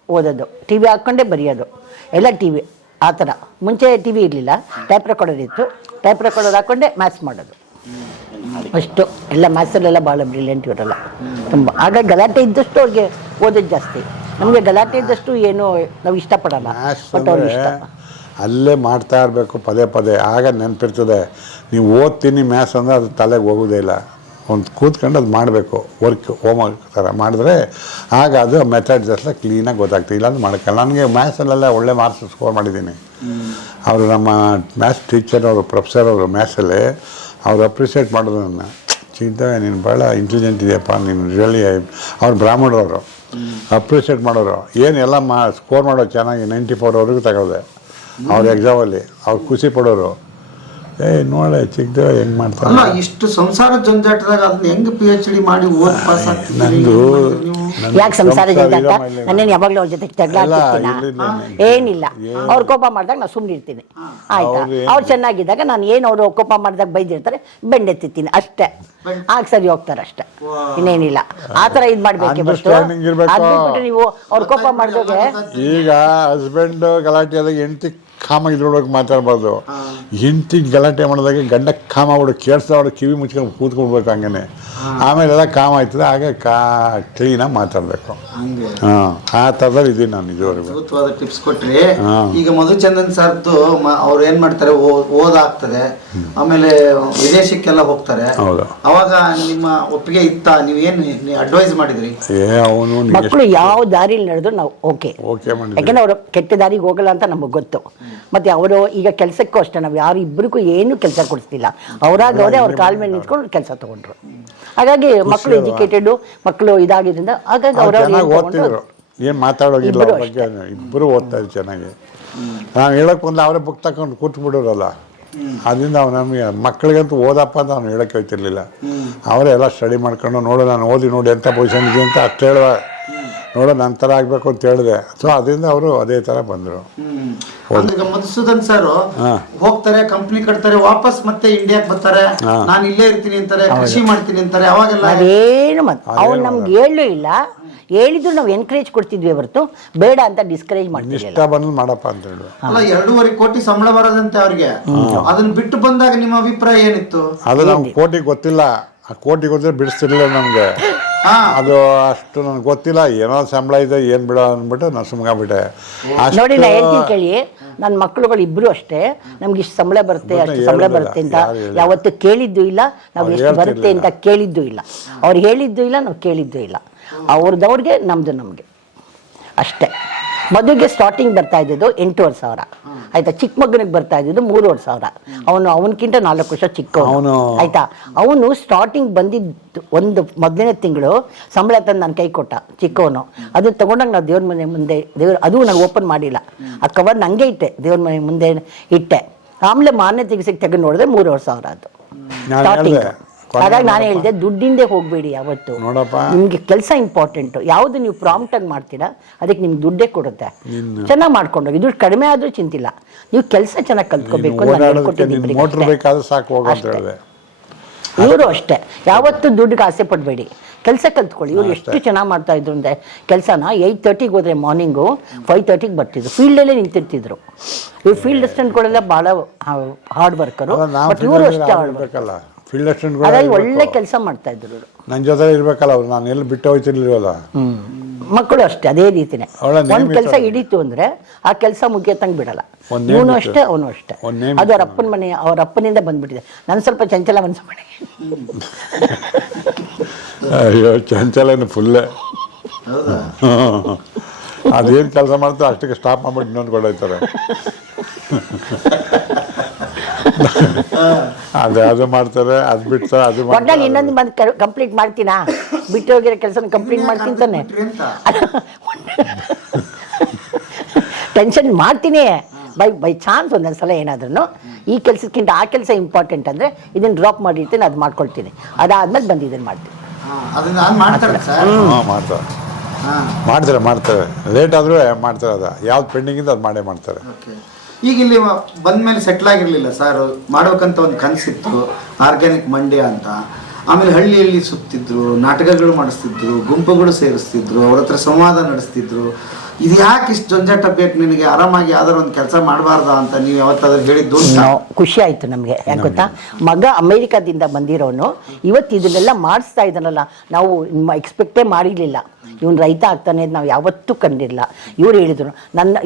ಓದೋದು, TV ಹಾಕ್ಕೊಂಡೆ ಬರೆಯೋದು, ಎಲ್ಲ TV ಆ ಥರ. ಮುಂಚೆ TV ಇರಲಿಲ್ಲ, ಟೈಪ್ ರೆಕಾರ್ಡರ್ ಇತ್ತು. ಟೈಪ್ ರೆಕಾರ್ಡರ್ ಹಾಕ್ಕೊಂಡೆ ಮ್ಯಾಥ್ಸ್ ಮಾಡೋದು ಅಷ್ಟು. ಎಲ್ಲ ಮ್ಯಾಥ್ಸಲ್ಲೆಲ್ಲ ಭಾಳ ಬ್ರಿಲಿಯಂಟ್ ಇವರೆಲ್ಲ ತುಂಬ. ಹಾಗಾಗಿ ಗಲಾಟೆ ಇದ್ದಷ್ಟು ಅವ್ರಿಗೆ ಓದೋದು ಜಾಸ್ತಿ. ನಮಗೆ ಗಲಾಟೆ ಇದ್ದಷ್ಟು ಏನು ನಾವು ಇಷ್ಟಪಡಲ್ಲ. ಬಟ್ ಅವ್ರು ಇಷ್ಟ. ಅಲ್ಲೇ ಮಾಡ್ತಾ ಇರಬೇಕು ಪದೇ. ಆಗ ನೆನಪಿರ್ತದೆ. ನೀವು ಓದ್ತೀನಿ ಮ್ಯಾಥ್ಸ್ ಅಂದರೆ ಅದು ತಲೆಗೆ ಹೋಗೋದೇ ಇಲ್ಲ. ಒಂದು ಕೂತ್ಕೊಂಡು ಅದು ಮಾಡಬೇಕು, ಹೋಮ್ವರ್ಕ್ ಥರ ಮಾಡಿದ್ರೆ ಆಗ ಅದು ಮೆಥಡ್ಸ್ ಎಲ್ಲ ಕ್ಲೀನಾಗಿ ಗೊತ್ತಾಗ್ತದೆ. ಇಲ್ಲಾಂದ್ರೆ ಮಾಡೋಕ್ಕಲ್ಲ. ನನಗೆ ಮ್ಯಾಥ್ಸಲ್ಲೆಲ್ಲ ಒಳ್ಳೆ ಮಾರ್ಕ್ಸ್ ಸ್ಕೋರ್ ಮಾಡಿದ್ದೀನಿ. ಅವರು ನಮ್ಮ ಮ್ಯಾಥ್ಸ್ ಟೀಚರ್ ಅವರು, ಪ್ರೊಫೆಸರ್ ಅವರು ಮ್ಯಾಥ್ಸಲ್ಲಿ ಅವ್ರು ಅಪ್ರಿಷಿಯೇಟ್ ಮಾಡೋದು ನನ್ನ. ಚಿಂತವೆ ನೀನು ಭಾಳ ಇಂಟೆಲಿಜೆಂಟ್ ಇದೆಯಪ್ಪ ನೀನು ರಿಯಲಿ. ಅವ್ರು ಬ್ರಾಹ್ಮಣರವರು ಅಪ್ರಿಷಿಯೇಟ್ ಮಾಡೋರು. ಏನೆಲ್ಲ ಸ್ಕೋರ್ ಮಾಡೋದು ಚೆನ್ನಾಗಿ 94ವರೆಗೂ ತಗೊಳ್ದೆ ಅವ್ರ ಎಕ್ಸಾಮಲ್ಲಿ. ಅವ್ರು ಖುಷಿ ಪಡೋರು. ನೋಡೆ ಚಿಕ್ಕದೇವ ಹೆಂಗ್ ಮಾಡ್ತಾರೆ. ಅಲ್ಲ ಇಷ್ಟು ಸಂಸಾರ ಜಂಜಾಟದಾಗ ಅದನ್ನ ಹೆಂಗ್ PhD ಮಾಡಿ ಓದ್ ಪಾಸ್ ಆಗ್ತಿದ್ದೀರಿ ನಂದು ನೀವು? ಯಾಕೆ ಸಂಸಾರ ಜಂಜಾಟ? ನನ್ನೇನು ಯಾವಾಗಲೂ ಅವ್ರ ಜೊತೆ ಜಗಳ ಆಡ್ತಿರ್ತೀನಾ? ಏನಿಲ್ಲ. ಅವ್ರು ಕೋಪ ಮಾಡಿದಾಗ ನಾನು ಸುಮ್ಮನೆ ಇರ್ತೀನಿ, ಆಯ್ತಾ? ಅವ್ರು ಚೆನ್ನಾಗಿದ್ದಾಗ ನಾನು ಏನು ಅವರು ಕೋಪ ಮಾಡಿದಾಗ ಬೈದಿರ್ತಾರೆ, ಬೆಂಡೆತ್ತಿರ್ತೀನಿ ಅಷ್ಟೇ. ಆಗ ಸರಿ ಹೋಗ್ತಾರೆ ಅಷ್ಟೇ, ಇನ್ನೇನಿಲ್ಲ. ಆ ಥರ ಇದು ಮಾಡಬೇಕೆ ಬರ್ತು. ಅದ್ಬಿಟ್ಟು ನೀವು ಅವ್ರು ಕೋಪ ಮಾಡಿದಾಗ ಈಗ ಹಸ್ಬೆಂಡ್ ಗಲಾಟೆ ಆದಾಗ ಹೆಂಡತಿ ಕಾಮ ಇದ್ರೊಳಗೆ ಮಾತಾಡ್ಬಾರ್ದು. ಹೆಂಡತಿ ಗಲಾಟೆ ಮಾಡಿದಾಗ ಗಂಡ ಕಾಮ ಬಿಡು ಕೇಳಿಸ್ದವ್ರು ಕಿವಿ ಮುಚ್ಕೊಂಡು ಕೂತ್ಕೊಳ್ಬೇಕು. ಹಂಗೇನೆ ಆಮೇಲೆ ಎಲ್ಲ ಕಾಮ ಆಯ್ತದೆ, ಆಗ ಕ್ಲೀನಾಗಿ ಮಾತಾಡಬೇಕು. ಆ ಥರದಲ್ಲಿ ಇದೀನಿ ನಾನು ಇದುವರೆಗೂ. ಅದ್ಭುತವಾದ ಟಿಪ್ಸ್ ಕೊಟ್ರಿ. ಈಗ ಮಧುಚಂದನ್ ಸರ್ದು ಅವ್ರು ಏನ್ ಮಾಡ್ತಾರೆ, ಓದಾಗ್ತದೆ, ಆಮೇಲೆ ವಿದೇಶಕ್ಕೆಲ್ಲ ಹೋಗ್ತಾರೆ. ಅವಾಗ ನಿಮ್ಮ ಒಪ್ಪಿಗೆ ಇತ್ತ? ನೀವೇನು ಅಡ್ವೈಸ್ ಮಾಡಿದ್ರಿ? ಅವನು ಮಕ್ಕಳು ಯಾವ ದಾರಿಲಿ ನಡೆದ್ರು ನಾವು ಓಕೆ, ಯಾಕೆಂದ್ರೆ ಅವರು ಕೆಟ್ಟ ದಾರಿಗೆ ಹೋಗಲ್ಲ ಅಂತ ನಮಗೆ ಗೊತ್ತು. ಮತ್ತೆ ಅವರು ಈಗ ಕೆಲಸಕ್ಕೂ ಅಷ್ಟೇ, ನಾವು ಯಾರು ಇಬ್ಬರಿಗೂ ಏನು ಕೆಲಸ ಕೊಡಿಸ್ತಿಲ್ಲ. ಅವರಾಗ ಅವರೇ ಅವ್ರ ಕಾಲ ಮೇಲೆ ನಿಂತ್ಕೊಂಡು ಕೆಲಸ ತಗೊಂಡ್ರು. ಹಾಗಾಗಿ ಮಕ್ಕಳು ಎಜುಕೇಟೆಡ್, ಮಕ್ಕಳು ಇದಾಗಿದ್ದರಿಂದ ಹಾಗಾಗಿ ಓದ್ತಿದ್ರು, ಏನು ಮಾತಾಡೋಗಿಲ್ಲ. ಅವ್ರ ಬಗ್ಗೆ ಇಬ್ಬರು ಓದ್ತಾ ಇದ್ರು ಚೆನ್ನಾಗಿ. ನಾವು ಹೇಳಕ್ ಬಂದು ಅವರೇ ಬುಕ್ ತಗೊಂಡು ಕೂತ್ಬಿಡೋರಲ್ಲ, ಅದರಿಂದ ನಮಗೆ ಮಕ್ಕಳಿಗಂತೂ ಓದಪ್ಪ ಅಂತ ಅವ್ನು ಹೇಳಕ್ಕೆ ಹೋಗ್ತಿರ್ಲಿಲ್ಲ. ಅವರೇ ಎಲ್ಲ ಸ್ಟಡಿ ಮಾಡ್ಕೊಂಡು ನೋಡು ನಾನು ಓದಿ ನೋಡಿ ಎಂಥ ಪೊಸಿಷನ್ ಇದೆ ಅಂತ ಅಷ್ಟು ಹೇಳುವ, ನೋಡೋ ನನ್ನ ಥರ ಆಗಬೇಕು ಅಂತ ಹೇಳಿದೆ. ಸೊ ಅದರಿಂದ ಅವರು ಅದೇ ಥರ ಬಂದರು. ಈಗ ಮಧುಸೂದನ್ ಸರ್ ಹೋಗ್ತಾರೆ, ಕಂಪ್ನಿ ಕಟ್ತಾರೆ, ವಾಪಸ್ ಮತ್ತೆ ಇಂಡಿಯಾಕ್ ಬರ್ತಾರೆ, ನಾನು ಇಲ್ಲೇ ಇರ್ತೀನಿ ಅಂತಾರೆ, ಕೃಷಿ ಮಾಡ್ತೀನಿ ಅಂತಾರೆ. ಅವಾಗೆಲ್ಲ ಅದೇನು ಅವ್ನು ನಮ್ಗೆ ಹೇಳಲೂ ಇಲ್ಲ. ಹೇಳಿದ್ರು ನಾವು ಎನ್ಕರೇಜ್ ಕೊಡ್ತಿದ್ವಿ ಹೊರತು ಬೇಡ ಅಂತ ಡಿಸ್ಕರೇಜ್ ಮಾಡ್ತಿದ್ವಿ. ಇಷ್ಟ ಬಂದು ಮಾಡಪ್ಪ ಅಂತ ಹೇಳಿ. ಅಲ್ಲ 2.5 ಕೋಟಿ ಸಂಬಳ ಬರೋದಂತೆ ಅವ್ರಿಗೆ. ಅದನ್ನ ಬಿಟ್ಟು ಬಂದಾಗ ನಿಮ್ಮ ಅಭಿಪ್ರಾಯ ಏನಿತ್ತು? ಅದು ನಮ್ಗೆ ಕೋಟಿ ಗೊತ್ತಿಲ್ಲ. ಆ ಕೋಟಿ ಗೊತ್ತಿಲ್ಲ ಬಿಡಿಸ್ತಿರ್ಲಿಲ್ಲ ನಮಗೆ. ಅದು ಅಷ್ಟು ನನಗೆ ಗೊತ್ತಿಲ್ಲ. ಏನೋ ಸಂಬಳ ಇದೆ, ಏನು ಬಿಡೋ ಅಂದ್ಬಿಟ್ಟು ನಾನು ಸುಮ್ಗಾಗ್ಬಿಟ್ಟೆ. ನೋಡಿ ನಾ ಹೇಳ್ತೀನಿ ಕೇಳಿ, ನನ್ನ ಮಕ್ಕಳುಗಳು ಇಬ್ರು ಅಷ್ಟೇ, ನಮ್ಗೆ ಇಷ್ಟು ಸಂಬಳ ಬರುತ್ತೆ ಅಷ್ಟು ಸಂಬಳ ಬರುತ್ತೆ ಅಂತ ಯಾವತ್ತು ಕೇಳಿದ್ದು ಇಲ್ಲ. ನಾವು ಎಷ್ಟು ಬರುತ್ತೆ ಅಂತ ಕೇಳಿದ್ದು ಇಲ್ಲ. ಅವ್ರು ಹೇಳಿದ್ದು ಇಲ್ಲ, ನಾವು ಕೇಳಿದ್ದು ಇಲ್ಲ. ಅವ್ರದವ್ರಿಗೆ ನಮ್ದು ನಮಗೆ ಅಷ್ಟೇ. ಮದುವೆಗೆ ಸ್ಟಾರ್ಟಿಂಗ್ ಬರ್ತಾ ಇದ್ದಿದ್ದು 8,500 ಆಯ್ತಾ. ಚಿಕ್ಕ ಮಗನಿಗೆ ಬರ್ತಾ ಇದ್ದಿದ್ದು 3,500. ಅವನಕ್ಕಿಂತ 4 ವರ್ಷ ಚಿಕ್ಕವನು ಆಯ್ತಾ. ಅವನು ಸ್ಟಾರ್ಟಿಂಗ್ ಬಂದಿದ್ದು ಒಂದು ಮೊದಲನೇ ತಿಂಗಳು ಸಂಬಳ ತಂದು ನನ್ನ ಕೈ ಕೊಟ್ಟ, ಚಿಕ್ಕವನು. ಅದನ್ನ ತಗೊಂಡಾಗ ನಾವು ದೇವ್ರ ಮನೆ ಮುಂದೆ ಅದು ನಾನು ಓಪನ್ ಮಾಡಿಲ್ಲ, ಆ ಕವರ್ ನಂಗೆ ಇಟ್ಟೆ, ದೇವ್ರ ಮನೆ ಮುಂದೆ ಇಟ್ಟೆ. ಆಮೇಲೆ ಮಾರನೇ ತೆಗೆದು ನೋಡಿದ್ರೆ 3,500 ಅದು ಸ್ಟಾರ್ಟಿಂಗ್. ಹಾಗಾಗಿ ನಾನು ಹೇಳಿದೆ, ದುಡ್ಡಿಂದೇ ಹೋಗ್ಬೇಡಿ ಯಾವತ್ತು. ನಿಮ್ಗೆ ಕೆಲಸ ಇಂಪಾರ್ಟೆಂಟು. ಯಾವುದು ನೀವು ಪ್ರಾಂಪ್ಟ್ ಆಗಿ ಮಾಡ್ತೀರಾ ಅದಕ್ಕೆ ನಿಮ್ಗೆ ದುಡ್ಡೇ ಕೊಡುತ್ತೆ. ಚೆನ್ನಾಗಿ ಮಾಡ್ಕೊಂಡೋಗಿ, ದುಡ್ಡು ಕಡಿಮೆ ಆದ್ರೂ ಚಿಂತಿಲ್ಲ, ನೀವು ಕೆಲಸ ಚೆನ್ನಾಗಿ ಕಲ್ತ್ಕೋಬೇಕು. ಇವರು ಅಷ್ಟೇ, ಯಾವತ್ತು ದುಡ್ಡಿಗೆ ಆಸೆ ಪಡಬೇಡಿ, ಕೆಲಸ ಕಲ್ತ್ಕೊಳ್ಳಿ. ಇವ್ರು ಎಷ್ಟು ಚೆನ್ನಾಗಿ ಮಾಡ್ತಾ ಇದ್ರು ಅಂದರೆ ಕೆಲಸನ 8:30ಗೆ ಹೋದ್ರೆ ಮಾರ್ನಿಂಗು 5:30ಗೆ ಬರ್ತಿದ್ರು, ಫೀಲ್ಡಲ್ಲೇ ನಿಂತಿರ್ತಿದ್ರು. ಇವ್ರು ಫೀಲ್ಡ್ ಅಸಿಸ್ಟೆಂಟ್ಗಳೆಲ್ಲ ಭಾಳ ಹಾರ್ಡ್ ವರ್ಕರು, ಬಟ್ ಇವರು ಅಷ್ಟೇ ಹಾರ್ಡ್ ವರ್ಕರ್. ಫೀಲ್ಡ್ ಅಸಿಸ್ಟೆಂಟ್ ಹಾಗಾಗಿ ಒಳ್ಳೆ ಕೆಲಸ ಮಾಡ್ತಾ ಇದ್ರು. ನನ್ನ ಜೊತೆ ಇರ್ಬೇಕಲ್ಲ ಅವ್ರು, ನಾನು ಎಲ್ಲಿ ಬಿಟ್ಟು ಹೋಗ್ತಿರ್ಲಿಲ್ವಲ್ಲ. ಮಕ್ಕಳು ಅಷ್ಟೇ ಅದೇ ರೀತಿನೇ. ಒಂದು ಕೆಲಸ ಹಿಡಿತು ಅಂದ್ರೆ ಆ ಕೆಲಸ ಮುಗಿಯತ್ತಂಗೆ ಬಿಡಲ್ಲ. ಇವನು ಅಷ್ಟೇ, ಅವನು ಅಷ್ಟೇ. ಅದು ಅವ್ರ ಅಪ್ಪನ ಮನೆ, ಅವ್ರ ಅಪ್ಪನಿಂದ ಬಂದ್ಬಿಟ್ಟಿದೆ. ನಾನು ಸ್ವಲ್ಪ ಚಂಚಲ ಮನಸ್ಸು ಮಾಡಿ. ಅಯ್ಯೋ ಚಂಚಲನು ಫುಲ್ಲೇ. ಅದೇನು ಕೆಲಸ ಮಾಡ್ತಾರೆ ಅಷ್ಟಕ್ಕೆ ಸ್ಟಾಪ್ ಮಾಡ್ಬಿಟ್ಟು ಇನ್ನೊಂದು ಕೊಡೋಯ್ತಾರೆ. ಅದು ಮಾಡ್ತಾರೆ, ಅದು ಬಿಡ್ತಾರೆ, ಅದು ಒಟ್ನಲ್ಲಿ ಇನ್ನೊಂದು ಬಂದು ಕಂಪ್ಲೀಟ್ ಮಾಡ್ತೀನಾ, ಬಿಟ್ಟು ಹೋಗಿರೋ ಕೆಲಸ ಕಂಪ್ಲೀಟ್ ಮಾಡ್ತೀನಿ ತಾನೆ. ಟೆನ್ಷನ್ ಮಾಡ್ತೀನಿ ಬೈ ಚಾನ್ಸ್ ಒಂದೊಂದ್ಸಲ ಏನಾದ್ರೂ ಈ ಕೆಲಸಕ್ಕಿಂತ ಆ ಕೆಲಸ ಇಂಪಾರ್ಟೆಂಟ್ ಅಂದರೆ ಇದನ್ನು ಡ್ರಾಪ್ ಮಾಡಿರ್ತೀನಿ, ಅದು ಮಾಡ್ಕೊಳ್ತೀನಿ. ಅದಾದ್ಮೇಲೆ ಬಂದು ಇದನ್ನು ಮಾಡ್ತೀನಿ. ಮಾಡ್ತಾರೆ ಲೇಟ್ ಆದರೂ ಮಾಡ್ತಾರೆ. ಅದು ಯಾವ್ದು ಪೆಂಡಿಂಗಿಂದ ಅದು ಮಾಡೇ ಮಾಡ್ತಾರೆ. ಈಗ ಇಲ್ಲಿ ಬಂದ್ಮೇಲೆ ಸೆಟ್ಲ್ ಆಗಿರ್ಲಿಲ್ಲ ಸರ್, ಮಾಡ್ಬೇಕಂತ ಒಂದು ಕನಸಿತ್ತು, ಆರ್ಗ್ಯಾನಿಕ್ ಮಂಡ್ಯ ಅಂತ. ಆಮೇಲೆ ಹಳ್ಳಿಯಲ್ಲಿ ಸುತ್ತಿದ್ರು, ನಾಟಕಗಳು ಮಾಡಿಸ್ತಿದ್ರು, ಗುಂಪುಗಳು ಸೇರಿಸ್ತಿದ್ರು, ಅವ್ರ ಹತ್ರ ಸಂವಾದ ನಡೆಸ್ತಿದ್ರು. ಇದು ಯಾಕೆ ಇಷ್ಟು ಜಂಜಾಟ ಬೇಕು ನಿನಗೆ, ಆರಾಮಾಗಿ ಯಾವ್ದಾರು ಒಂದು ಕೆಲಸ ಮಾಡಬಾರ್ದ ಅಂತ ನೀವು ಯಾವತ್ತಾದ್ರೂ ಹೇಳಿದ್ದು? ಖುಷಿ ಆಯ್ತು ನಮಗೆ. ಯಾಕೆ ಗೊತ್ತಾ, ಮಗ ಅಮೇರಿಕಾದಿಂದ ಬಂದಿರೋನು ಇವತ್ತು ಇದನ್ನೆಲ್ಲ ಮಾಡಿಸ್ತಾ ಇದ್ದಾನಲ್ಲ, ನಾವು ಎಕ್ಸ್ಪೆಕ್ಟೇ ಮಾಡಿರಲಿಲ್ಲ. ಇವನು ರೈತ ಆಗ್ತಾನೆ ಅಂತ ನಾವು ಯಾವತ್ತೂ ಕಂಡಿರಲಿಲ್ಲ. ಇವ್ರು ಹೇಳಿದ್ರು,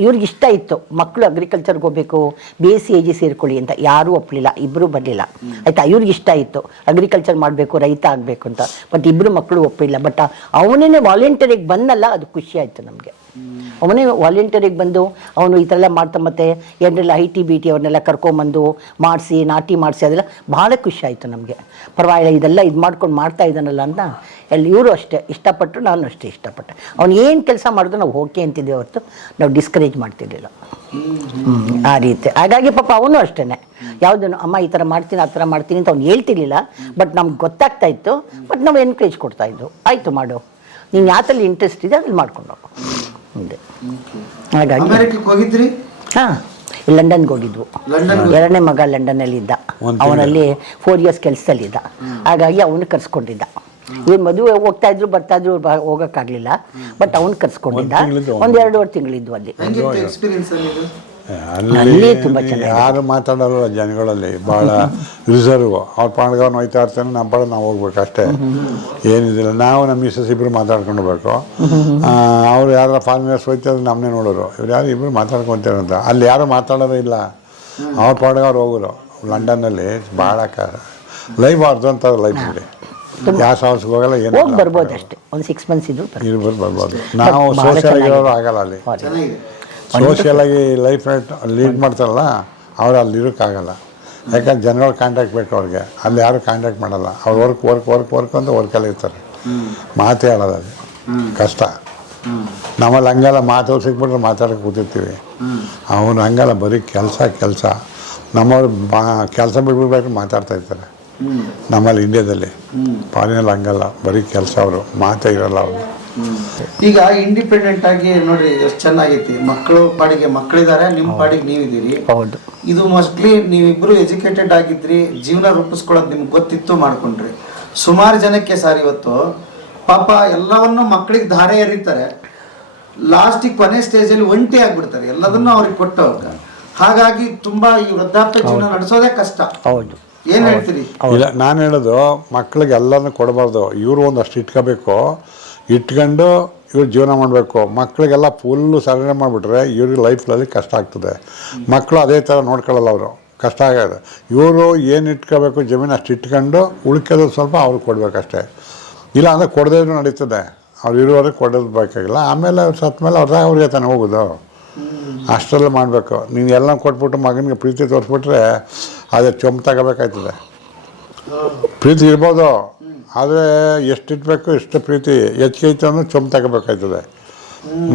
ಇವ್ರಿಗೆ ಇಷ್ಟ ಇತ್ತು ಮಕ್ಕಳು ಅಗ್ರಿಕಲ್ಚರ್ಗೆ ಹೋಗಬೇಕು, BSc AG ಸೇರ್ಕೊಳ್ಳಿ ಅಂತ. ಯಾರೂ ಒಪ್ಪಲಿಲ್ಲ, ಇಬ್ಬರು ಬರಲಿಲ್ಲ ಆಯ್ತಾ. ಇವ್ರಿಗೆ ಇಷ್ಟ ಇತ್ತು ಅಗ್ರಿಕಲ್ಚರ್ ಮಾಡಬೇಕು, ರೈತ ಆಗಬೇಕು ಅಂತ. ಬಟ್ ಇಬ್ಬರು ಮಕ್ಕಳು ಒಪ್ಪಿಲ್ಲ. ಬಟ್ ಅವನೇ ವಾಲಂಟಿಯರಿಗೆ ಬಂದಲ್ಲ, ಅದು ಖುಷಿ ಆಯಿತು ನಮಗೆ. ಅವನೇ ವಾಲಂಟಿಯರಿಗೆ ಬಂದು ಅವನು ಈ ಥರ ಎಲ್ಲ ಮಾಡ್ತಾ, ಮತ್ತೆ ಏನೆಲ್ಲ IT BT ಅವ್ರನ್ನೆಲ್ಲ ಕರ್ಕೊಂಬಂದು ಮಾಡಿಸಿ, ನಾಟಿ ಮಾಡಿಸಿ, ಅದೆಲ್ಲ ಭಾಳ ಖುಷಿ ಆಯಿತು ನಮಗೆ. ಪರವಾಗಿಲ್ಲ, ಇದೆಲ್ಲ ಇದು ಮಾಡ್ಕೊಂಡು ಮಾಡ್ತಾ ಇದ್ದಾನಲ್ಲ ಅಂತ ಇವರು ಅಷ್ಟೇ ಇಷ್ಟಪಟ್ಟರು, ನಾನು ಅಷ್ಟೇ ಇಷ್ಟಪಟ್ಟೆ. ಅವ್ನು ಏನು ಕೆಲಸ ಮಾಡಿದ್ರು ನಾವು ಓಕೆ ಅಂತಿದ್ವಿ ಹೊರತು ನಾವು ಡಿಸ್ಕರೇಜ್ ಮಾಡ್ತಿರ್ಲಿಲ್ಲ. ಆ ರೀತಿ. ಹಾಗಾಗಿ ಪಾಪ ಅವನು ಅಷ್ಟೇ, ಯಾವುದನ್ನು ಅಮ್ಮ ಈ ಥರ ಮಾಡ್ತೀನಿ ಆ ಥರ ಮಾಡ್ತೀನಿ ಅಂತ ಅವ್ನು ಹೇಳ್ತಿರ್ಲಿಲ್ಲ. ಬಟ್ ನಮ್ಗೆ ಗೊತ್ತಾಗ್ತಾ ಇತ್ತು. ಬಟ್ ನಾವು ಎನ್ಕರೇಜ್ ಕೊಡ್ತಾ ಇದ್ದು, ಆಯಿತು ಮಾಡು, ನೀನು ಯಾತಲ್ಲಿ ಇಂಟ್ರೆಸ್ಟ್ ಇದೆ ಅದ್ರಲ್ಲಿ ಮಾಡ್ಕೊಂಡು ಮುಂದೆ. ಹಾಗಾಗಿ ಅಮೆರಿಕಕ್ಕೆ ಹೋಗಿದ್ರಿ? ಹಾಂ, ಲಂಡನ್ಗೆ ಹೋಗಿದ್ವು. ಎರಡನೇ ಮಗ ಲಂಡನ್ನಲ್ಲಿ ಇದ್ದ, ಅವನಲ್ಲಿ 4 years ಕೆಲಸದಲ್ಲಿದ್ದ. ಹಾಗಾಗಿ ಅವನು ಕರ್ಸ್ಕೊಂಡಿದ್ದ. ಇವ್ರು ಮದುವೆ ಹೋಗ್ತಾ ಇದ್ರು ಬರ್ತಾ ಇದ್ರು, ಹೋಗೋಕ್ಕಾಗಲಿಲ್ಲ. ಬಟ್ ಅವ್ನು ಕರ್ಸ್ಕೊಂಡಿದ್ದ. 1-2 ತಿಂಗಳಿದ್ವು ಅಲ್ಲಿ. ಎಕ್ಸ್ಪೀರಿಯನ್ಸ್ ಅಲ್ಲಿ ತುಂಬ ಚೆನ್ನಾಗಿ ಯಾರು ಮಾತಾಡಲ್ಲ ಜನಗಳಲ್ಲಿ, ಭಾಳ ರಿಸರ್ವ್. ಅವ್ರ ಪಾಡ್ಗವ್ನು ಹೋಯ್ತಾ ಇರ್ತಾನೆ, ನಮ್ಮ ಪಾಡ ನಾವು ಹೋಗ್ಬೇಕು ಅಷ್ಟೇ, ಏನಿದಿಲ್ಲ. ನಾವು ನಮ್ಮ ಮಿಸ್ಸಸ್ ಇಬ್ಬರು ಮಾತಾಡ್ಕೊಂಡು ಹೋಗ್ಬೇಕು. ಅವ್ರು ಯಾರು ಫಾರಿನರ್ಸ್ ಹೋಯ್ತಾರೆ ನಮ್ಮನ್ನೇ ನೋಡೋರು, ಇವ್ರು ಯಾರು ಇಬ್ಬರು ಮಾತಾಡ್ಕೊತಾರಂತ. ಅಲ್ಲಿ ಯಾರು ಮಾತಾಡೋದೇ ಇಲ್ಲ, ಅವ್ರ ಪಾಡ್ಗವ್ರು ಹೋಗೋರು. ಲಂಡನ್ನಲ್ಲಿ ಭಾಳ ಲೈಫ್ ಅರ್ಧಂತ ಲೈಫಲ್ಲಿ ಯಾವ ಸಾಹಸಕ್ಕೆ ಹೋಗಲ್ಲ, ಏನು ಬರ್ಬೋದು ಅಷ್ಟೇ. ಒಂದು 6 months ಇದ್ರು ಬರ್ಬೋದು. ನಾವು ಸೋಷಿಯಲ್ ಆಗಿರೋರು ಆಗಲ್ಲ ಅಲ್ಲಿ. ಸೋಷಿಯಲ್ ಆಗಿ ಲೈಫ್ ಲೀಡ್ ಮಾಡ್ತಾರಲ್ಲ ಅವ್ರು ಅಲ್ಲಿ ಇರೋಕ್ಕಾಗಲ್ಲ. ಯಾಕಂದ್ರೆ ಜನಗಳ ಕಾಂಟ್ಯಾಕ್ಟ್ ಬೇಕು ಅವ್ರಿಗೆ. ಅಲ್ಲಿ ಯಾರು ಕಾಂಟ್ಯಾಕ್ಟ್ ಮಾಡಲ್ಲ. ಅವ್ರು ವರ್ಕ್ ಅಂತ ವರ್ಕಲ್ಲಿ ಇರ್ತಾರೆ, ಮಾತೇ ಆಡೋದು. ಅದು ಕಷ್ಟ. ನಮ್ಮಲ್ಲಿ ಹಂಗಲ್ಲ, ಮಾತು ಸಿಕ್ಬಿಟ್ರೆ ಮಾತಾಡೋಕೆ ಕೂತಿರ್ತೀವಿ. ಅವನು ಹಂಗಲ್ಲ, ಬರೀ ಕೆಲಸ. ನಮ್ಮವ್ರು ಕೆಲಸ ಬಿಟ್ಬಿಡ್ಬೇಕು ಮಾತಾಡ್ತಾ ಇರ್ತಾರೆ. ನಮ್ಮಲ್ಲಿ ಇಂಡಿಯಾದಲ್ಲಿ. ಫಾರಿನಲ್ಲಿ ಹಂಗಲ್ಲ, ಬರೀ ಕೆಲಸ. ಅವರು ಮಾತೇ ಇರಲ್ಲ ಅವರು. ಈಗ ಇಂಡಿಪೆಂಡೆಂಟ್ ಆಗಿ ನೋಡ್ರಿ ಎಷ್ಟು ಚೆನ್ನಾಗೈತಿ. ಮಕ್ಕಳು ಪಾಡಿಗೆ ಮಕ್ಕಳಿದ್ದಾರೆ, ನಿಮ್ಮ ಪಾಡಿಗೆ ನೀವಿದ್ದೀರಿ. ಹೌದು. ಇದು ಮೋಸ್ಟ್ಲಿ ನೀವಿಬ್ರು ಎಜುಕೇಟೆಡ್ ಆಗಿದ್ರಿ, ಜೀವನ ರೂಪಿಸ್ಕೊಳ್ಳೋದು ನಿಮ್ಗೆ ಗೊತ್ತಿತ್ತು, ಮಾಡ್ಕೊಂಡ್ರಿ. ಸುಮಾರು ಜನಕ್ಕೆ ಸರ್ ಇವತ್ತು ಪಾಪ ಎಲ್ಲವನ್ನು ಮಕ್ಕಳಿಗೆ ಧಾರೆ ಎರಿತಾರೆ, ಲಾಸ್ಟಿಗೆ ಕೊನೆ ಸ್ಟೇಜಲ್ಲಿ ಒಂಟಿ ಆಗ್ಬಿಡ್ತಾರೆ, ಎಲ್ಲದನ್ನು ಅವ್ರಿಗೆ ಕೊಟ್ಟವಾಗ. ಹಾಗಾಗಿ ತುಂಬಾ ಈ ವೃದ್ಧಾಪ್ಯ ಜೀವನ ನಡೆಸೋದೇ ಕಷ್ಟ. ಹೌದು. ಏನ್ ಹೇಳ್ತೀರಿ? ಇಲ್ಲ, ನಾನು ಹೇಳೋದು ಮಕ್ಕಳಿಗೆ ಎಲ್ಲನೂ ಕೊಡಬಾರ್ದು. ಇವರು ಒಂದಷ್ಟು ಇಟ್ಕೋಬೇಕು, ಇಟ್ಕೊಂಡು ಇವ್ರು ಜೀವನ ಮಾಡಬೇಕು. ಮಕ್ಕಳಿಗೆಲ್ಲ ಫುಲ್ಲು ಸರೆಂಡರ್ ಮಾಡಿಬಿಟ್ರೆ ಇವ್ರಿಗೆ ಲೈಫ್ನಲ್ಲಿ ಕಷ್ಟ ಆಗ್ತದೆ. ಮಕ್ಕಳು ಅದೇ ಥರ ನೋಡ್ಕೊಳ್ಳಲ್ಲ, ಅವರು ಕಷ್ಟ ಆಗೋದು. ಇವರು ಏನು ಇಟ್ಕೋಬೇಕು ಜಮೀನು ಅಷ್ಟು ಇಟ್ಕೊಂಡು ಉಳ್ಕೋದು ಸ್ವಲ್ಪ ಅವ್ರಿಗೆ ಕೊಡಬೇಕಷ್ಟೇ. ಇಲ್ಲ ಅಂದರೆ ಕೊಡದೇ ನಡೀತದೆ. ಅವ್ರು ಇರುವವರೆಗೆ ಕೊಡೋದು ಬೇಕಾಗಿಲ್ಲ. ಆಮೇಲೆ ಅವ್ರು ಸತ್ತ ಮೇಲೆ ಅವ್ರಿಗೆ ತಾನೇ ಹೋಗೋದು. ಅಷ್ಟೆಲ್ಲ ಮಾಡಬೇಕು. ನೀನು ಎಲ್ಲ ಕೊಟ್ಬಿಟ್ಟು ಮಗನಿಗೆ ಪ್ರೀತಿ ತೋರಿಸ್ಬಿಟ್ರೆ ಅದೇ ಚೊಂಬು ತಗೋಬೇಕಾಯ್ತದೆ. ಪ್ರೀತಿ ಇರ್ಬೋದು, ಆದರೆ ಎಷ್ಟು ಇಟ್ಬೇಕು ಎಷ್ಟು ಪ್ರೀತಿ ಹೆಚ್ಚಿಗೆ ಐತೆ ಅಂದ್ರೆ ಚೊಂಬು ತಗೋಬೇಕಾಯ್ತದೆ.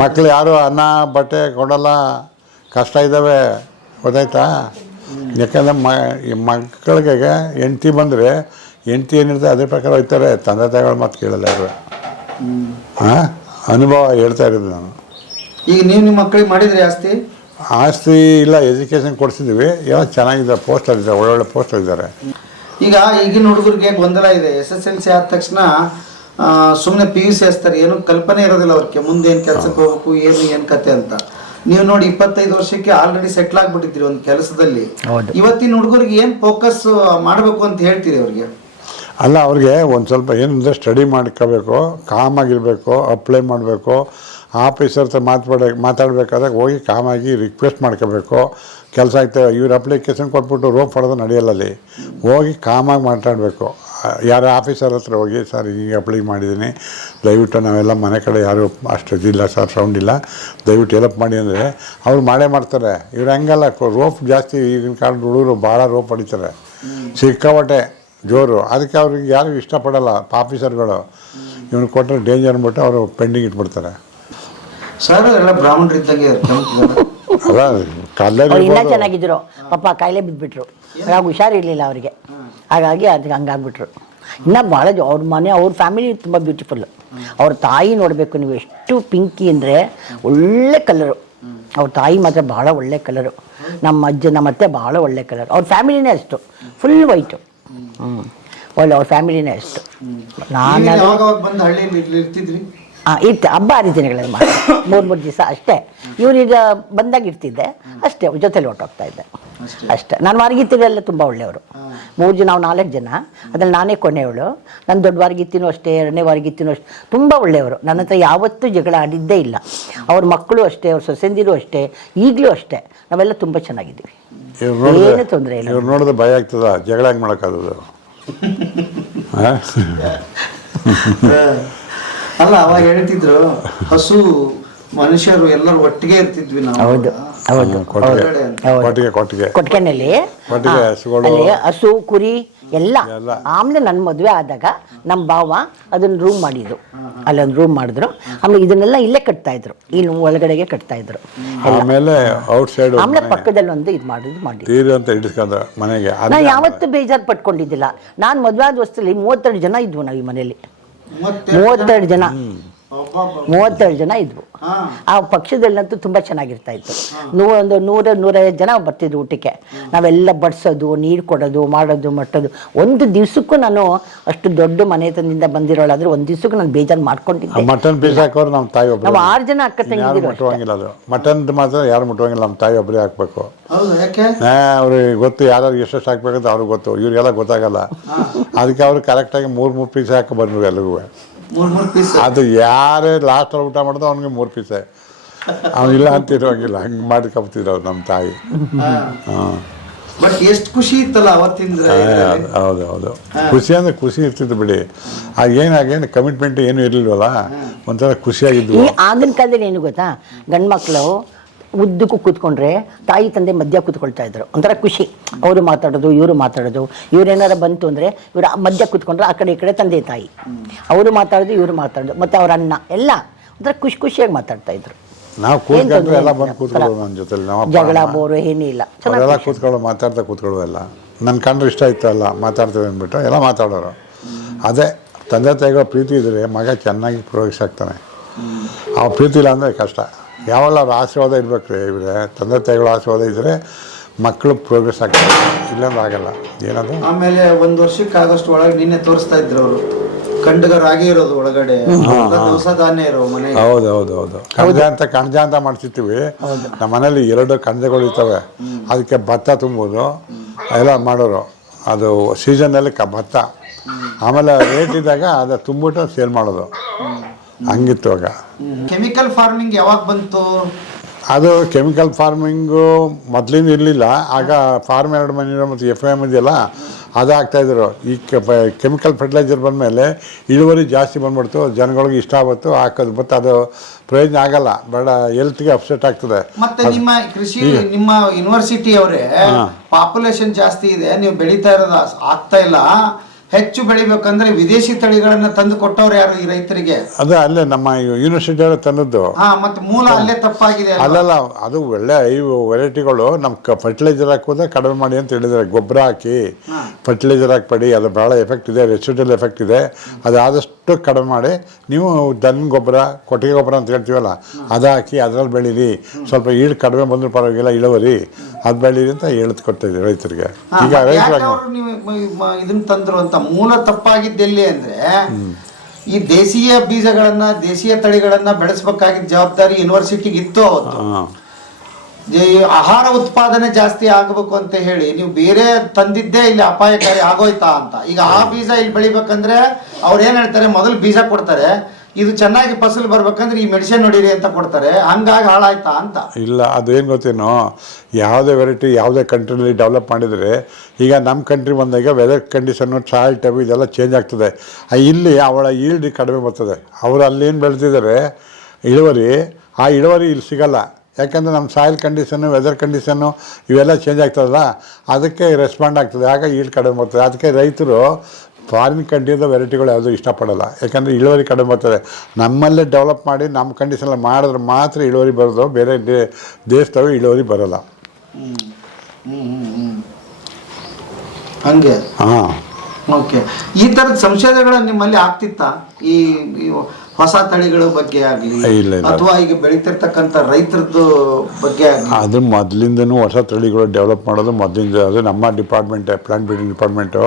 ಮಕ್ಕಳು ಯಾರು ಅನ್ನ ಬಟ್ಟೆ ಕೊಡಲ್ಲ, ಕಷ್ಟ ಇದ್ದಾವೆ, ಗೊತ್ತಾಯ್ತಾ? ಯಾಕಂದರೆ ಮಕ್ಕಳಿಗೆ ಹೆಂಡ್ತಿ ಬಂದರೆ ಹೆಂಡ್ತಿ ಏನಿರ್ತದೆ ಅದೇ ಪ್ರಕಾರ ಹೋಗ್ತಾರೆ. ತಂದೆ ತಾಯಿಗಳು ಮಾತು ಕೇಳಲ್ಲ ಯಾರು. ಅನುಭವ ಹೇಳ್ತಾ ಇರೋದು ನಾನು. ಈಗ ನೀವು ನಿಮ್ಮ ಮಕ್ಕಳಿಗೆ ಮಾಡಿದ್ರಿ ಆಸ್ತಿ? ಇಲ್ಲ, ಎಜುಕೇಷನ್ ಕೊಡಿಸಿದ್ವಿ. ಎಲ್ಲ ಚೆನ್ನಾಗಿದ್ದಾರೆ, ಪೋಸ್ಟಲ್ಲಿದ್ದಾರೆ, ಒಳ್ಳೊಳ್ಳೆ ಪೋಸ್ಟಲ್ಲಿದ್ದಾರೆ. ಈಗ ಈಗಿನ ಹುಡುಗರಿಗೆ ಗೊಂದಲ ಇದೆ. SSLC ಆದ ತಕ್ಷಣ ಸುಮ್ಮನೆ PUC ಹಚ್ತಾರೆ, ಏನು ಕಲ್ಪನೆ ಇರೋದಿಲ್ಲ ಅವ್ರಿಗೆ ಮುಂದೆ ಏನು ಕೆಲಸಕ್ಕೆ ಹೋಗ್ಬೇಕು, ಏನು ಕತೆ ಅಂತ. ನೀವು ನೋಡಿ 25 ವರ್ಷಕ್ಕೆ ಆಲ್ರೆಡಿ ಸೆಟ್ಲ್ ಆಗ್ಬಿಟ್ಟಿದ್ರಿ ಒಂದು ಕೆಲಸದಲ್ಲಿ. ಇವತ್ತಿನ ಹುಡುಗರಿಗೆ ಏನು ಫೋಕಸ್ ಮಾಡಬೇಕು ಅಂತ ಹೇಳ್ತೀರಿ ಅವ್ರಿಗೆ? ಅಲ್ಲ, ಅವ್ರಿಗೆ ಒಂದು ಸ್ವಲ್ಪ ಏನಂದರೆ ಸ್ಟಡಿ ಮಾಡ್ಕೋಬೇಕು, ಕಾಮಾಗಿರಬೇಕು, ಅಪ್ಲೈ ಮಾಡಬೇಕು. ಆಫೀಸರ್ ಹತ್ರ ಮಾತಾಡಬೇಕಾದಾಗ ಹೋಗಿ ಕಾಮಾಗಿ ರಿಕ್ವೆಸ್ಟ್ ಮಾಡ್ಕೋಬೇಕು. ಕೆಲಸ ಆಯ್ತು, ಇವ್ರು ಅಪ್ಲಿಕೇಶನ್ ಕೊಟ್ಬಿಟ್ಟು ರೋಪ್ ಹೊಡೆದು ನಡೆಯಲ್ಲ. ಅಲ್ಲಿ ಹೋಗಿ ಕಾಮಾಗಿ ಮಾತಾಡಬೇಕು. ಯಾರು ಆಫೀಸರ್ ಹತ್ರ ಹೋಗಿ, ಸರ್ ಈಗ ಅಪ್ಲೈ ಮಾಡಿದ್ದೀನಿ, ದಯವಿಟ್ಟು ನಾವೆಲ್ಲ ಮನೆ ಕಡೆ ಯಾರು ಅಷ್ಟು ಇದಿಲ್ಲ ಸರ್, ಸೌಂಡ್ ಇಲ್ಲ, ದಯವಿಟ್ಟು ಹೆಲ್ಪ್ ಮಾಡಿ ಅಂದರೆ ಅವ್ರು ಮಾಡೇ ಮಾಡ್ತಾರೆ. ಇವ್ರು ಹಂಗಲ್ಲ, ರೋಪ್ ಜಾಸ್ತಿ. ಈಗಿನ ಕಾಲದ ಹುಡುಗರು ಭಾಳ ರೋಪ್ ಹೊಡಿತಾರೆ, ಸಿಕ್ಕಾಪಟ್ಟೆ ಜೋರು. ಅದಕ್ಕೆ ಅವ್ರಿಗೆ ಯಾರು ಇಷ್ಟಪಡಲ್ಲ ಆಫೀಸರ್ಗಳು. ಇವ್ನು ಕೊಟ್ಟರೆ ಡೇಂಜರ್ ಅಂದ್ಬಿಟ್ಟು ಅವರು ಪೆಂಡಿಂಗ್ ಇಟ್ಬಿಡ್ತಾರೆ. ಸರ್ ಎಲ್ಲ ಬ್ರಾಹ್ಮಣರು ಇದ್ದಂಗೆ ಇನ್ನೂ ಚೆನ್ನಾಗಿದ್ರು, ಪಾಪ ಕಾಯಿಲೆ ಬಿದ್ದುಬಿಟ್ರು. ಆಗ ಹುಷಾರಿರಲಿಲ್ಲ ಅವರಿಗೆ, ಹಾಗಾಗಿ ಅದಕ್ಕೆ ಹಂಗಾಗ್ಬಿಟ್ರು. ಇನ್ನೂ ಭಾಳ ಅವ್ರ ಮನೆ, ಅವ್ರ ಫ್ಯಾಮಿಲಿ ತುಂಬ ಬ್ಯೂಟಿಫುಲ್ಲು. ಅವ್ರ ತಾಯಿ ನೋಡಬೇಕು ನೀವು, ಎಷ್ಟು ಪಿಂಕಿ ಅಂದರೆ ಒಳ್ಳೆ ಕಲರು. ಅವ್ರ ತಾಯಿ ಮಾತ್ರ ಭಾಳ ಒಳ್ಳೆ ಕಲರು. ನಮ್ಮ ಅತ್ತೆ ಭಾಳ ಒಳ್ಳೆ ಕಲರ್. ಅವ್ರ ಫ್ಯಾಮಿಲಿನೇ ಅಷ್ಟು ಫುಲ್ ವೈಟು. ಒಳ್ಳೆ ಅವ್ರ ಫ್ಯಾಮಿಲಿನೇ ಅಷ್ಟು. ಇರ್ತೆ ಹಬ್ಬ ಹರಿದಿನಗಳಲ್ಲಿ ಮಾಡಿ 3 ದಿವಸ ಅಷ್ಟೇ. ಇವ್ರೀಗ ಬಂದಾಗ ಇರ್ತಿದ್ದೆ ಅಷ್ಟೇ, ಜೊತೆಲಿ ಹೊರಟೋಗ್ತಾ ಇದ್ದೆ ಅಷ್ಟೇ. ನಾನು ವಾರಗಿತ್ತಿರೆಲ್ಲ ತುಂಬ ಒಳ್ಳೆಯವರು. 3 ಜನ, ನಾವು 4 ಜನ, ಅದ್ರಲ್ಲಿ ನಾನೇ ಕೊನೆಯವಳು. ನಾನು ದೊಡ್ಡ ವಾರಗಿತ್ತಿನೂ ಅಷ್ಟೇ, 2ನೇ ವಾರಗಿತ್ತಿನೂ ಅಷ್ಟೇ, ತುಂಬ ಒಳ್ಳೆಯವರು. ನನ್ನ ಹತ್ರ ಯಾವತ್ತೂ ಜಗಳ ಆಡಿದ್ದೇ ಇಲ್ಲ. ಅವ್ರ ಮಕ್ಕಳು ಅಷ್ಟೇ, ಅವ್ರ ಸೊಸೆಂದಿರು ಅಷ್ಟೇ, ಈಗಲೂ ಅಷ್ಟೇ. ನಾವೆಲ್ಲ ತುಂಬ ಚೆನ್ನಾಗಿದ್ದೀವಿ, ಏನು ತೊಂದರೆ ಇಲ್ಲ. ಇವ್ರು ನೋಡಿದ್ರೆ ಭಯ ಆಗ್ತದ, ಜಗಳ ಹೆಂಗೆ ಮಾಡೋಕ್ಕಾಗೋದು? ಅಲ್ಲ, ಅವಾಗ ಹೇಳ್ತಿದ್ರು ಹಸು ಮನುಷ್ಯರು ಎಲ್ಲರೂ ಒಟ್ಟಿಗೆ ಇರ್ತಿದ್ವಿ ನಾವು. ಹೌದು ಹೌದು. ಕೊಟ್ಟಿಗೆ ಕೊಟ್ಟಿಗೆನಲ್ಲಿ ಹಸು, ಕುರಿ ಎಲ್ಲ. ಆಮೇಲೆ ನನ್ನ ಮದುವೆ ಆದಾಗ ನಮ್ಮ ಭಾವ ಅದನ್ನ ರೂಮ್ ಮಾಡಿದ್ರು, ಅಲ್ಲೊಂದು ರೂಮ್ ಮಾಡಿದ್ರು. ಆಮೇಲೆ ಇದನ್ನೆಲ್ಲ ಇಲ್ಲೇ ಕಟ್ತಾ ಇದ್ರು, ಇಲ್ಲಿ ಒಳಗಡೆಗೆ ಕಟ್ತಾ ಇದ್ರು. ಆಮೇಲೆ ಔಟ್ ಸೈಡ್ ಆಮೇಲೆ ಪಕ್ಕದಲ್ಲಿ ಒಂದು ಇದು ಮಾಡಿ ತೀರು ಅಂತ ಇಡಿಸ್ಕೊಂಡ್ರ ಮನೆಗೆ. ನಾ ಯಾವತ್ತೂ ಬೇಜಾರು ಪಟ್ಕೊಂಡಿದ್ದಿಲ್ಲ. ನಾನು ಮದುವೆ ಆದ ವರ್ಷದಲ್ಲಿ 32 ಜನ ಇದ್ವು ನಾವು ಈ ಮನೇಲಿ. 32 ಜನ 32 ಜನ ಇದ್ವು. ಆ ಪಕ್ಷದಲ್ಲಂತೂ ತುಂಬಾ ಚೆನ್ನಾಗಿರ್ತಾ ಇತ್ತು. 100-150 ಜನ ಬರ್ತಿದ್ರು ಊಟಕ್ಕೆ. ನಾವೆಲ್ಲ ಬಡಿಸೋದು, ನೀರು ಕೊಡೋದು, ಮಾಡೋದು, ಮಟ್ಟೋದು. ಒಂದು ದಿವ್ಸಕ್ಕೂ ನಾನು ಅಷ್ಟು ದೊಡ್ಡ ಮನೆತನದಿಂದ ಬಂದಿರೋಳಾದ್ರೆ ಒಂದು ದಿವ್ಸಕ್ಕೂ ನಾನು ಬೇಜಾರು ಮಾಡ್ಕೊಂಡಿದ್ದೆ. ಮಟನ್ ಪೀಸ್ ಹಾಕೋರು ನಮ್ಮ ತಾಯಿ ಒಬ್ಬರು, ನಾವು 6 ಜನ ಅಕ್ಕ ತಂಗಿದ್ರು. ಮುಟ್ಟುವಂಗಿಲ್ಲ ಅದು ಮಟನ್ ಮಾತ್ರ ಯಾರು ಮುಟ್ಟುವಂಗಿಲ್ಲ, ನಮ್ಮ ತಾಯಿ ಒಬ್ಬರೇ ಹಾಕ್ಬೇಕು. ಯಾಕೆ? ಅವ್ರಿಗೆ ಗೊತ್ತು ಯಾರು ಎಷ್ಟು ಹಾಕ್ಬೇಕಂತ ಅವ್ರಿಗೆ ಗೊತ್ತು, ಇವ್ರಿಗೆಲ್ಲ ಗೊತ್ತಾಗಲ್ಲ. ಅದಕ್ಕೆ ಅವ್ರು ಕರೆಕ್ಟಾಗಿ 3 ಪೀಸ್ ಹಾಕಿ ಬಂದ್ರು ಎಲ್ರಿಗೂ. 3 ಪೀಸ್ ಅದು ಯಾರೇ ಲಾಸ್ಟ್ ಊಟ ಮಾಡೋದು ಅವ್ನಿಗೆ 3 ಪೀಸೆ, ಅವನಿಲ್ಲ ಅಂತಿರೋಂಗಿಲ್ಲ. ಹಂಗೆ ಮಾಡ್ಕೊಬ್ತಿದ್ರು ನಮ್ಮ ತಾಯಿ. ಬಟ್ ಎಷ್ಟು ಖುಷಿ ಇತ್ತಲ್ಲ ಅವತ್ತಿಂದ. ಹೌದು ಖುಷಿ ಅಂದ್ರೆ ಖುಷಿ ಇರ್ತಿತ್ತು ಬಿಡಿ. ಆಗೇನು ಕಮಿಟ್ಮೆಂಟ್ ಏನು ಇರ್ಲಿಲ್ವಲ್ಲ, ಒಂಥರ ಖುಷಿಯಾಗಿದ್ವು. ಆಗಿನ ಕಾಲದಲ್ಲಿ ಏನು ಗೊತ್ತಾ, ಗಂಡ್ಮಕ್ಳು ಉದ್ದಕ್ಕೂ ಕೂತ್ಕೊಂಡ್ರೆ ತಾಯಿ ತಂದೆ ಮಧ್ಯ ಕೂತ್ಕೊಳ್ತಾ ಇದ್ರು. ಒಂಥರ ಖುಷಿ. ಅವರು ಮಾತಾಡೋದು, ಇವರು ಮಾತಾಡೋದು. ಇವ್ರೇನಾರ ಬಂತು ಅಂದರೆ ಇವರು ಮಧ್ಯ ಕೂತ್ಕೊಂಡ್ರೆ ಆ ಕಡೆ ಈ ಕಡೆ ತಂದೆ ತಾಯಿ, ಅವರು ಮಾತಾಡೋದು, ಇವರು ಮಾತಾಡೋದು, ಮತ್ತು ಅವ್ರ ಅಣ್ಣ ಎಲ್ಲ ಒಂಥರ ಖುಷಿಯಾಗಿ ಮಾತಾಡ್ತಾ ಇದ್ರು. ನಾವು ಕೂತ್ಕೊಂಡ್ರೆ ಎಲ್ಲ ಬಂದು ಕೂತ್ಕೊಳ್ಳೋದು ನನ್ನ ಜೊತೆ. ನಾವು ಜಗಳ ಬೋರು ಏನಿಲ್ಲ, ಎಲ್ಲ ಕೂತ್ಕೊಳ್ಳೋ ಮಾತಾಡ್ತಾ ಕೂತ್ಕೊಳ್ಳೋ ಎಲ್ಲ. ನನ್ನ ಕಂಡ್ರೆ ಇಷ್ಟ ಇತ್ತು ಅಲ್ಲ ಮಾತಾಡ್ತೇವೆ ಅಂದ್ಬಿಟ್ಟು ಎಲ್ಲ ಮಾತಾಡೋರು. ಅದೇ ತಂದೆ ತಾಯಿಗಳ ಪ್ರೀತಿ ಇದ್ದರೆ ಮಗ ಚೆನ್ನಾಗಿ ಪ್ರೋಗ್ರೆಸ್ ಆಗ್ತಾನೆ. ಆ ಪ್ರೀತಿ ಇಲ್ಲ ಅಂದರೆ ಕಷ್ಟ. ಯಾವಲ್ಲ ಅವ್ರ ಆಶೀರ್ವಾದ ಇರ್ಬೇಕು ರೀ. ಇವರೇ ತಂದೆ ತಾಯಿಗಳ ಆಶೀರ್ವಾದ ಇದ್ದರೆ ಮಕ್ಕಳು ಪ್ರೋಗ್ರೆಸ್ ಆಗ್ತಾರೆ, ಇಲ್ಲಾಂದ್ರೆ ಆಗಲ್ಲ. ಏನದು ಆಮೇಲೆ 1 ವರ್ಷಕ್ಕೆ ಆಗೋಷ್ಟು ಒಳಗೆ ನಿನ್ನೆ ತೋರಿಸ್ತಾ ಇದ್ರು ಅವರು ಕಂಡಗ ರಾಗಿ ಇರೋದು ಒಳಗಡೆ, ದವಸ ಧಾನ್ಯ ಇರೋ ಮನೆ. ಹೌದು ಕಣಜ ಅಂತ ಮಾಡ್ತಿರ್ತೀವಿ ನಮ್ಮ ಮನೇಲಿ. 2 ಕಣಜಗಳು ಇರ್ತವೆ, ಅದಕ್ಕೆ ಭತ್ತ ತುಂಬೋದು ಎಲ್ಲ ಮಾಡೋರು. ಅದು ಸೀಸನ್ನಲ್ಲಿ ಭತ್ತ, ಆಮೇಲೆ ರೇಟ್ ಇದ್ದಾಗ ಅದು ತುಂಬಿಟ್ಟು ಸೇಲ್ ಮಾಡೋದು. ಹಂಗಿತ್ತು ಆಗ. ಕೆಮಿಕಲ್ ಫಾರ್ಮಿಂಗ್ ಯಾವಾಗ ಬಂತು? ಅದು ಕೆಮಿಕಲ್ ಫಾರ್ಮಿಂಗು ಮೊದಲಿಂದ ಇರಲಿಲ್ಲ. ಆಗ ಫಾರ್ಮ್ 2 ಮನೆ ಮತ್ತು FM ಇದೆಯಲ್ಲ ಅದು ಹಾಕ್ತಾಯಿದ್ರು. ಈ ಕೆಮಿಕಲ್ ಫರ್ಟಿಲೈಸರ್ ಬಂದಮೇಲೆ ಇಳುವರಿ ಜಾಸ್ತಿ ಬಂದ್ಬಿಡ್ತು, ಜನಗಳಿಗೆ ಇಷ್ಟ ಆಗುತ್ತೆ ಹಾಕೋದು. ಮತ್ತು ಅದು ಪ್ರಯೋಜನ ಆಗಲ್ಲ, ಬೇಡ, ಹೆಲ್ತ್ಗೆ ಅಪ್ಸೆಟ್ ಆಗ್ತದೆ. ಮತ್ತೆ ನಿಮ್ಮ ಕೃಷಿ ನಿಮ್ಮ ಯೂನಿವರ್ಸಿಟಿ ಅವರೇ ಪಾಪ್ಯುಲೇಷನ್ ಜಾಸ್ತಿ ಇದೆ, ನೀವು ಬೆಳೀತಾ ಇರೋದು ಆಗ್ತಾ ಇಲ್ಲ. ಹೆಚ್ಚು ಬೆಳಿಬೇಕಂದ್ರೆ ವಿದೇಶಿ ತಳಿಗಳನ್ನ ತಂದು ಕೊಟ್ಟವ್ರು ಯಾರು ಈ ರೈತರಿಗೆ? ಅದೇ ಅಲ್ಲೇ ನಮ್ಮ ಯೂನಿವರ್ಸಿಟಿ ತಂದದ್ದು. ಮತ್ತೆ ಮೂಲ ಅಲ್ಲೇ ತಪ್ಪಾಗಿದೆ. ಅಲ್ಲಲ್ಲ, ಅದು ಒಳ್ಳೆ ವೆರೈಟಿಗಳು. ನಮ್ಮ ಫರ್ಟಿಲೈಸರ್ ಹಾಕೋದೇ ಕಡಿಮೆ ಮಾಡಿ ಅಂತ ಹೇಳಿದ್ದಾರೆ. ಗೊಬ್ಬರ ಹಾಕಿ ಫರ್ಟಿಲೈಸರ್ ಹಾಕ್ಬೇಡಿ, ಅದು ಭಾಳ ಎಫೆಕ್ಟ್ ಇದೆ, ರೆಸಿಡ್ಯೂಲ್ ಎಫೆಕ್ಟ್ ಇದೆ. ಅದು ಆದಷ್ಟು ಕಡಿಮೆ ಮಾಡಿ ನೀವು ದನ ಗೊಬ್ಬರ, ಕೊಟ್ಟಿಗೆ ಗೊಬ್ಬರ ಅಂತ ಹೇಳ್ತೀವಲ್ಲ ಅದು ಹಾಕಿ ಅದ್ರಲ್ಲಿ ಬೆಳೀರಿ. ಸ್ವಲ್ಪ ಈಳು ಕಡಿಮೆ ಬಂದರೂ ಪರವಾಗಿಲ್ಲ, ಇಳುವರಿ ಅದು ಬೆಳೀರಿ ಅಂತ ಹೇಳ್ದು ಕೊಡ್ತಾಯಿದ್ದೀವಿ ರೈತರಿಗೆ. ಈಗ ರೈತರು ಇದನ್ನ ತಂದ್ರು ಅಂತ ಮೂಲ ತಪ್ಪಾಗಿದ್ದೆಲ್ಲಿ ಅಂದ್ರೆ, ಈ ದೇಶೀಯ ಬೀಜಗಳನ್ನ, ದೇಶೀಯ ತಳಿಗಳನ್ನ ಬೆಳೆಸಬೇಕಾಗಿದ್ದ ಜವಾಬ್ದಾರಿ ಯೂನಿವರ್ಸಿಟಿಗೆ ಇತ್ತು ಅವತ್ತು. ಆಹಾರ ಉತ್ಪಾದನೆ ಜಾಸ್ತಿ ಆಗಬೇಕು ಅಂತ ಹೇಳಿ ನೀವು ಬೇರೆ ತಂದಿದ್ದೇ ಇಲ್ಲಿ ಅಪಾಯಕಾರಿ ಆಗೋಯ್ತಾ ಅಂತ. ಈಗ ಆ ಬೀಜ ಇಲ್ಲಿ ಬೆಳಿಬೇಕಂದ್ರೆ ಅವ್ರು ಏನ್ ಹೇಳ್ತಾರೆ, ಮೊದಲು ಬೀಜ ಕೊಡ್ತಾರೆ, ಇದು ಚೆನ್ನಾಗಿ ಫಸಲು ಬರ್ಬೇಕಂದ್ರೆ ಈ ಮೆಡಿಸಿನ್ ಹೊಡೀರಿ ಅಂತ ಕೊಡ್ತಾರೆ. ಹಂಗಾಗಿ ಹಾಳಾಯ್ತಾ ಅಂತ? ಇಲ್ಲ, ಅದೇನು ಗೊತ್ತೇನೋ, ಯಾವುದೇ ವೆರೈಟಿ ಯಾವುದೇ ಕಂಟ್ರಿನಲ್ಲಿ ಡೆವಲಪ್ ಮಾಡಿದರೆ, ಈಗ ನಮ್ಮ ಕಂಟ್ರಿ ಬಂದಾಗ ವೆದರ್ ಕಂಡೀಷನ್ನು, ಸಾಯಿಲ್ ಟೈಪ್ ಇದೆಲ್ಲ ಚೇಂಜ್ ಆಗ್ತದೆ. ಇಲ್ಲಿ ಅವಳ ಈಲ್ಡ್ ಕಡಿಮೆ ಬರ್ತದೆ. ಅವರು ಅಲ್ಲೇನು ಬೆಳೆದಿದ್ದಾರೆ ಇಳುವರಿ, ಆ ಇಳುವರಿ ಇಲ್ಲಿ ಸಿಗಲ್ಲ. ಯಾಕಂದರೆ ನಮ್ಮ ಸಾಯಿಲ್ ಕಂಡೀಷನ್ನು, ವೆದರ್ ಕಂಡೀಷನ್ನು ಇವೆಲ್ಲ ಚೇಂಜ್ ಆಗ್ತದಲ್ಲ, ಅದಕ್ಕೆ ರೆಸ್ಪಾಂಡ್ ಆಗ್ತದೆ. ಆಗ ಈಲ್ಡ್ ಕಡಿಮೆ ಬರ್ತದೆ. ಅದಕ್ಕೆ ರೈತರು ಫಾರಿನ್ ಕಂಟ್ರಿಯಿಂದ ವೆರೈಟಿಗಳು ಯಾವುದೂ ಇಷ್ಟಪಡೋಲ್ಲ. ಯಾಕಂದರೆ ಇಳುವರಿ ಕಡಿಮೆ ಬರ್ತದೆ. ನಮ್ಮಲ್ಲೇ ಡೆವಲಪ್ ಮಾಡಿ ನಮ್ಮ ಕಂಡೀಷನಲ್ಲಿ ಮಾಡಿದ್ರೆ ಮಾತ್ರ ಇಳುವರಿ ಬರೋದು, ಬೇರೆ ದೇಶದವು ಇಳುವರಿ ಬರೋಲ್ಲ. ಹಂಗೆ. ಹಾಂ, ಓಕೆ. ಈ ಥರದ ಸಂಶೋಧನೆಗಳು ನಿಮ್ಮಲ್ಲಿ ಆಗ್ತಿತ್ತಾ? ಈ ಹೊಸ ತಳಿಗಳ ಬಗ್ಗೆ ಆಗಲಿ ಅಥವಾ ಈಗ ಬೆಳೀತಿರ್ತಕ್ಕಂಥ ರೈತರದ್ದು ಬಗ್ಗೆ ಆಗಲಿ? ಅದು ಮೊದಲಿಂದನೂ ಹೊಸ ತಳಿಗಳು ಡೆವಲಪ್ ಮಾಡೋದು ಮೊದಲಿಂದ. ಅದು ನಮ್ಮ ಡಿಪಾರ್ಟ್ಮೆಂಟೇ, ಪ್ಲಾಂಟ್ ಬ್ರೀಡಿಂಗ್ ಡಿಪಾರ್ಟ್ಮೆಂಟು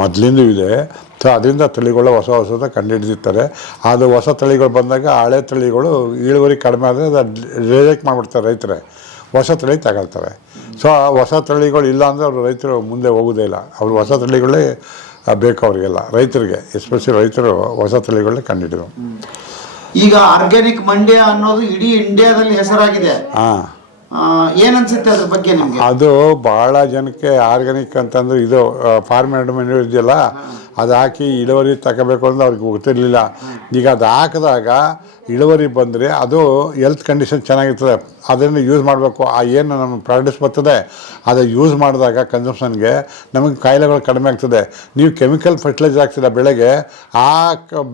ಮೊದಲಿಂದ ಇದೆ. ಸೊ ಅದರಿಂದ ತಳಿಗಳು ಹೊಸದ ಕಂಡುಹಿಡಿದಿರ್ತಾರೆ. ಅದು ಹೊಸ ತಳಿಗಳು ಬಂದಾಗ ಹಳೆ ತಳಿಗಳು ಇಳುವರಿ ಕಡಿಮೆ ಆದರೆ ಅದು ರಿಜೆಕ್ಟ್ ಮಾಡಿಬಿಡ್ತಾರೆ ರೈತರೇ, ಹೊಸ ತಳಿ ತಗೊಳ್ತಾರೆ. ಸೊ ಹೊಸ ತಳಿಗಳು ಇಲ್ಲ ಅಂದರೆ ಅವರು ರೈತರು ಮುಂದೆ ಹೋಗೋದೇ ಇಲ್ಲ. ಅವರು ಹೊಸ ತಳಿಗಳೇ ಬೇಕು ಅವರಿಗೆಲ್ಲ, ರೈತರಿಗೆ ಎಸ್ಪೆಷಲಿ ರೈತರು ಹೊಸ ತಳಿಗಳನ್ನ ಕಂಡುಹಿಡಿದು. ಈಗ ಆರ್ಗ್ಯಾನಿಕ್ ಮಂಡ್ಯ ಅನ್ನೋದು ಇಡೀ ಇಂಡಿಯಾದಲ್ಲಿ ಹೆಸರಾಗಿದೆ. ಏನನ್ಸುತ್ತೆ ಅದ್ರ ಬಗ್ಗೆ ನಿಮಗೆ? ಅದು ಭಾಳ ಜನಕ್ಕೆ ಆರ್ಗ್ಯಾನಿಕ್ ಅಂತಂದ್ರೆ ಇದು ಫಾರ್ಮ್ ಇದೆಯಲ್ಲ ಅದು ಹಾಕಿ ಇಳುವರಿ ತಗೋಬೇಕು ಅಂದ್ರೆ ಅವ್ರಿಗೆ ಗೊತ್ತಿರಲಿಲ್ಲ. ಈಗ ಅದು ಹಾಕಿದಾಗ ಇಳುವರಿ ಬಂದರೆ ಅದು ಹೆಲ್ತ್ ಕಂಡೀಷನ್ ಚೆನ್ನಾಗಿರ್ತದೆ, ಅದನ್ನು ಯೂಸ್ ಮಾಡಬೇಕು. ಆ ಏನು ನಮ್ಮ ಪ್ರಾಡಕ್ಟ್ಸ್ ಬರ್ತದೆ ಅದು ಯೂಸ್ ಮಾಡಿದಾಗ ಕನ್ಸಂಪ್ಷನ್ಗೆ ನಮಗೆ ಕಾಯಿಲೆಗಳು ಕಡಿಮೆ ಆಗ್ತದೆ. ನೀವು ಕೆಮಿಕಲ್ ಫರ್ಟಿಲೈಸರ್ ಹಾಕ್ತಿಲ್ಲ ಬೆಳೆಗೆ, ಆ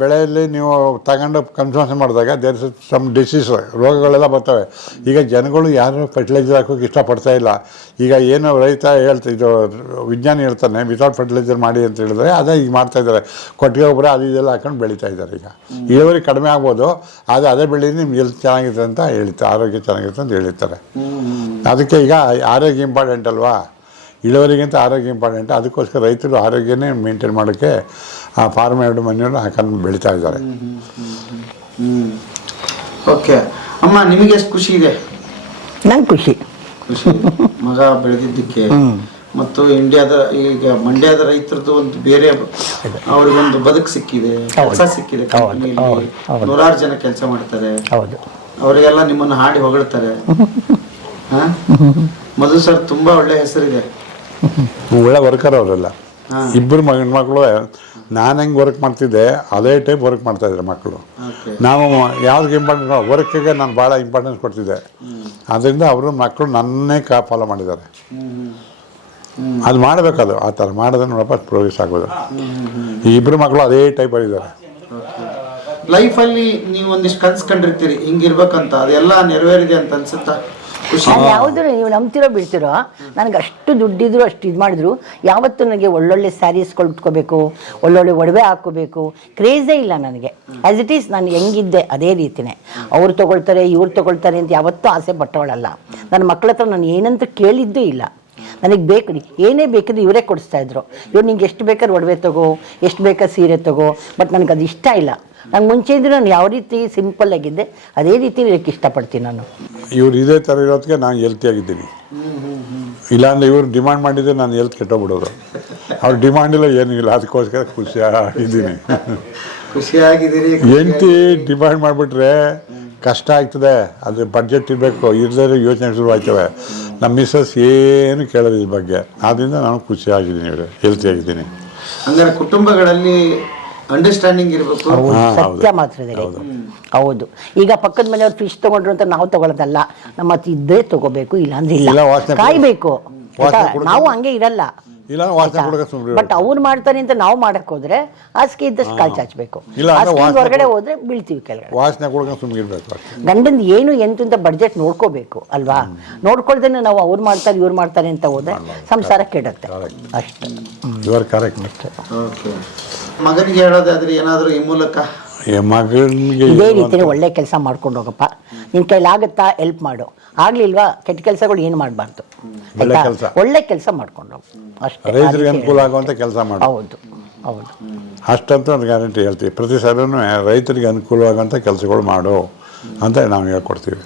ಬೆಳೆಯಲ್ಲಿ ನೀವು ತಗೊಂಡು ಕನ್ಸಂಪ್ಷನ್ ಮಾಡಿದಾಗ ದೇರ್ ಇಸ್ ಸಮ್ ಡಿಸೀಸ್, ರೋಗಗಳೆಲ್ಲ ಬರ್ತವೆ. ಈಗ ಜನಗಳು ಯಾರು ಫರ್ಟಿಲೈಸರ್ ಹಾಕೋಕೆ ಇಷ್ಟಪಡ್ತಾ ಇಲ್ಲ. ಈಗ ಏನು ರೈತ ಇದು ವಿಜ್ಞಾನಿ ಹೇಳ್ತಾನೆ ವಿತೌಟ್ ಫರ್ಟಿಲೈಸರ್ ಮಾಡಿ ಅಂತ ಹೇಳಿದ್ರೆ ಅದೇ ಈಗ ಮಾಡ್ತಾಯಿದ್ದಾರೆ. ಕೊಟ್ಟಿಗೆ ಗೊಬ್ಬರ ಅದು ಇದೆಲ್ಲ ಹಾಕೊಂಡು ಬೆಳೀತಾ ಇದ್ದಾರೆ. ಈಗ ಇಳುವರಿ ಕಡಿಮೆ ಆಗ್ಬೋದು, ಆದರೆ ಅದೇ ಬೆಳೆ ನಿಮ್ಗೆ ಎಲ್ಲಿ ಚೆನ್ನಾಗಿರುತ್ತೆ ಅಂತ ಹೇಳ್ತಾರೆ, ಆರೋಗ್ಯ ಚೆನ್ನಾಗಿರುತ್ತೆ ಅಂತ ಹೇಳ್ತಾರೆ. ಅದಕ್ಕೆ ಈಗ ಆರೋಗ್ಯ ಇಂಪಾರ್ಟೆಂಟ್ ಅಲ್ವಾ, ಇಳುವರಿಗಿಂತ ಆರೋಗ್ಯ ಇಂಪಾರ್ಟೆಂಟ್. ಅದಕ್ಕೋಸ್ಕರ ರೈತರು ಆರೋಗ್ಯನೇ ಮೇಂಟೈನ್ ಮಾಡೋಕ್ಕೆ ಆ ಫಾರ್ಮ್ ಎರಡು ಮನೆಯನ್ನು ಹಾಕೊಂಡು ಬೆಳೀತಾ ಇದ್ದಾರೆ. ಓಕೆ ಅಮ್ಮ, ನಿಮಗೆ ಎಷ್ಟು ಖುಷಿ ಇದೆ? ನಂಗೆ ಖುಷಿ ಮಗ ಬೆಳೆದಿದ್ದಕ್ಕೆ. ಮತ್ತು ಇಂಡಿಯಾದ ಈಗ ಮಂಡ್ಯದ ರೈತರದ್ದು ಒಂದು ಬೇರೆ ಅವ್ರಿಗೊಂದು ಬದುಕು ಸಿಕ್ಕಿದೆ, ಕೆಲಸ ಸಿಕ್ಕಿದೆ. ಕಂಪನಿಯಲ್ಲಿ 100 ಜನ ಕೆಲಸ ಮಾಡ್ತಾರೆ. ಅವರಿಗೆಲ್ಲ ನಿಮ್ಮನ್ನು ಹಾಡಿ ಹೊಗಳ್ತಾರೆ. ಮಧು ಸರ್ ತುಂಬಾ ಒಳ್ಳೆ ಹೆಸರಿದೆ, ಒಳ್ಳೆ ವರ್ಕರ್ ಅವರೆಲ್ಲ. ಇಬ್ಬರು ಮಕ್ಕಳು ನಾನು ಹೆಂಗೆ ವರ್ಕ್ ಮಾಡ್ತಿದ್ದೆ ಅದೇ ಟೈಪ್ ವರ್ಕ್ ಮಾಡ್ತಾ ಇದ್ದಾರೆ ಮಕ್ಕಳು. ನಾವು ಯಾವ್ದಕ್ಕೆ ಇಂಪಾರ್ಟೆಂಟ್ ವರ್ಕಿಗೆ ನಾನು ಭಾಳ ಇಂಪಾರ್ಟೆನ್ಸ್ ಕೊಡ್ತಿದ್ದೆ. ಅದರಿಂದ ಅವರು ಮಕ್ಕಳು ನನ್ನೇ ಫಾಲೋ ಮಾಡಿದ್ದಾರೆ. ಅದು ಮಾಡಬೇಕದು, ಆ ಥರ ಮಾಡಿದ್ರೆ ನೋಡಪ್ಪ ಪ್ರೋಗ್ರೆಸ್ ಆಗೋದು. ಈ ಇಬ್ಬರು ಮಕ್ಕಳು ಅದೇ ಟೈಪ್ ಆಗಿದ್ದಾರೆ. ಲೈಫಲ್ಲಿ ನೀವು ಒಂದಿಷ್ಟು ಕನ್ಸು ಕಂಡಿರ್ತೀರಿ ಹಿಂಗಿರ್ಬೇಕಂತ, ಅದೆಲ್ಲ ನೆರವೇರಿದೆ ಅಂತ ಅನ್ಸುತ್ತಾ? ನಾನು ಯಾವುದ್ರು ನೀವು ನಂಬ್ತಿರೋ ಬಿಡ್ತಿರೋ, ನನಗೆ ಅಷ್ಟು ದುಡ್ಡಿದ್ರು ಅಷ್ಟು ಇದು ಮಾಡಿದ್ರು ಯಾವತ್ತೂ ನನಗೆ ಒಳ್ಳೊಳ್ಳೆ ಸ್ಯಾರೀಸ್ ಉಟ್ಕೋಬೇಕು, ಒಳ್ಳೊಳ್ಳೆ ಒಡವೆ ಹಾಕ್ಕೋಬೇಕು ಕ್ರೇಜೇ ಇಲ್ಲ ನನಗೆ. ಆ್ಯಸ್ ಇಟ್ ಈಸ್ ನಾನು ಹೆಂಗಿದ್ದೆ ಅದೇ ರೀತಿಯೇ. ಅವ್ರು ತೊಗೊಳ್ತಾರೆ ಇವ್ರು ತೊಗೊಳ್ತಾರೆ ಅಂತ ಯಾವತ್ತೂ ಆಸೆ ಪಟ್ಟವಳಲ್ಲ. ನನ್ನ ಮಕ್ಕಳ ಹತ್ರ ನಾನು ಏನಂತ ಕೇಳಿದ್ದೂ ಇಲ್ಲ. ನನಗೆ ಬೇಕು, ಏನೇ ಬೇಕಿದ್ರೆ ಇವರೇ ಕೊಡಿಸ್ತಾಯಿದ್ರು. ಇವ್ರು ನಿಂಗೆ ಎಷ್ಟು ಬೇಕಾದ್ರೆ ಒಡವೆ ತಗೋ, ಎಷ್ಟು ಬೇಕಾದ್ರೆ ಸೀರೆ ತಗೋ. ಬಟ್ ನನಗೆ ಅದು ಇಷ್ಟ ಇಲ್ಲ. ನಂಗೆ ಮುಂಚೆ ಇದ್ರೆ ನಾನು ಯಾವ ರೀತಿ ಸಿಂಪಲ್ ಆಗಿದ್ದೆ ಅದೇ ರೀತಿ ಇರೋಕ್ಕೆ ಇಷ್ಟಪಡ್ತೀನಿ ನಾನು. ಇವ್ರು ಇದೇ ಥರ ಇರೋದಕ್ಕೆ ನಾನು ಹೆಲ್ತಿಯಾಗಿದ್ದೀನಿ. ಇಲ್ಲಾಂದರೆ ಇವ್ರು ಡಿಮಾಂಡ್ ಮಾಡಿದರೆ ನಾನು ಹೆಲ್ತ್ ಕೆಟ್ಟೋಗ್ಬಿಡೋದು. ಅವ್ರು ಡಿಮಾಂಡ್ ಇಲ್ಲ ಏನೂ ಇಲ್ಲ, ಅದಕ್ಕೋಸ್ಕರ ಖುಷಿಯಾಗಿದ್ದೀನಿ. ಖುಷಿಯಾಗಿದ್ದೀರಿ. ಹೆಂಡತಿ ಡಿಮಾಂಡ್ ಮಾಡಿಬಿಟ್ರೆ ಕಷ್ಟ ಆಗ್ತದೆ, ಅದು ಬಡ್ಜೆಟ್ ಇರಬೇಕು, ಇಲ್ಲದೇ ಯೋಚನೆ ಶುರು ಆಗ್ತವೆ. ನಮ್ಮ ಮಿಸ್ಸಸ್ ಏನು ಕೇಳೋದು ಇದ್ರ ಬಗ್ಗೆ. ಆದ್ದರಿಂದ ನಾನು ಖುಷಿಯಾಗಿದ್ದೀನಿ, ಹೆಲ್ತಿಯಾಗಿದ್ದೀನಿ. ಅಂದರೆ ಕುಟುಂಬಗಳಲ್ಲಿ ಅಂಡರ್ಸ್ಟ್ಯಾಂಡಿಂಗ್ ಇರಬೇಕು. ಸತ್ಯ ಮಾತ್ರ ಇದೆ. ಹೌದು. ಈಗ ಪಕ್ಕದ ಮನೆಯವ್ರು ಫಿಶ್ ತಗೊಂಡ್ರು ಅಂತ ನಾವು ತಗೊಳ್ಳೋದಲ್ಲ, ನಮ್ಮ ಹತ್ರ ಇದ್ದೇ ತಗೋಬೇಕು, ಇಲ್ಲಾಂದ್ರೆ ಇಲ್ಲ, ಕಾಯ್ಬೇಕು. ನಾವು ಹಂಗೆ ಇರಲ್ಲ. ಬಟ್ ಅವ್ರು ಮಾಡ್ತಾರೆ ಅಂತ ನಾವು ಮಾಡಕ್ ಹೋದ್ರೆ ಹಾಸಿಗೆ ಇದ್ದಷ್ಟು ಕಾಲು ಚಾಚಬೇಕು, ಹೊರಗಡೆ ಹೋದ್ರೆ ಬೀಳ್ತೀವಿ ಕೆಳಗಡೆ. ಗಂಡಂದು ಏನು ಎಂತ ಬಡ್ಜೆಟ್ ನೋಡ್ಕೋಬೇಕು ಅಲ್ವಾ. ನೋಡ್ಕೊಳ್ದೇನೆ ನಾವು ಅವ್ರು ಮಾಡ್ತಾರೆ ಇವ್ರು ಮಾಡ್ತಾರೆ ಅಂತ ಹೋದ್ರೆ ಸಂಸಾರ ಕೆಡುತ್ತೆ ಅಷ್ಟೇ. ಮಗನಿಗೆ ಹೇಳೋದಾದ್ರೆ ಏನಾದರೂ ಈ ಮೂಲಕ ಇದೇ ರೀತಿ ಒಳ್ಳೆ ಕೆಲಸ ಮಾಡ್ಕೊಂಡು ಹೋಗಪ್ಪ, ನಿನ್ ಕೈಲಾಗತ್ತಾ ಹೆಲ್ಪ್ ಮಾಡು. ಆಗ್ಲಿಲ್ವಾ ಕೆಟ್ಟ ಕೆಲಸಗಳು ಏನು ಮಾಡಬಾರ್ದು, ಒಳ್ಳೆ ಕೆಲಸ ಮಾಡ್ಕೊಂಡು ಹೋಗು ಅಷ್ಟೇ. ರೈತರಿಗೆ ಅನುಕೂಲ ಆಗುವಂಥ ಕೆಲಸ ಮಾಡು. ಹೌದು ಹೌದು, ಅಷ್ಟಂತೂ ಒಂದು ಗ್ಯಾರಂಟಿ ಹೇಳ್ತೀವಿ. ಪ್ರತಿ ಸಲನೂ ರೈತರಿಗೆ ಅನುಕೂಲವಾಗುವಂಥ ಕೆಲಸಗಳು ಮಾಡು ಅಂತ ನಾವು ಹೇಳ್ಕೊಡ್ತೀವಿ.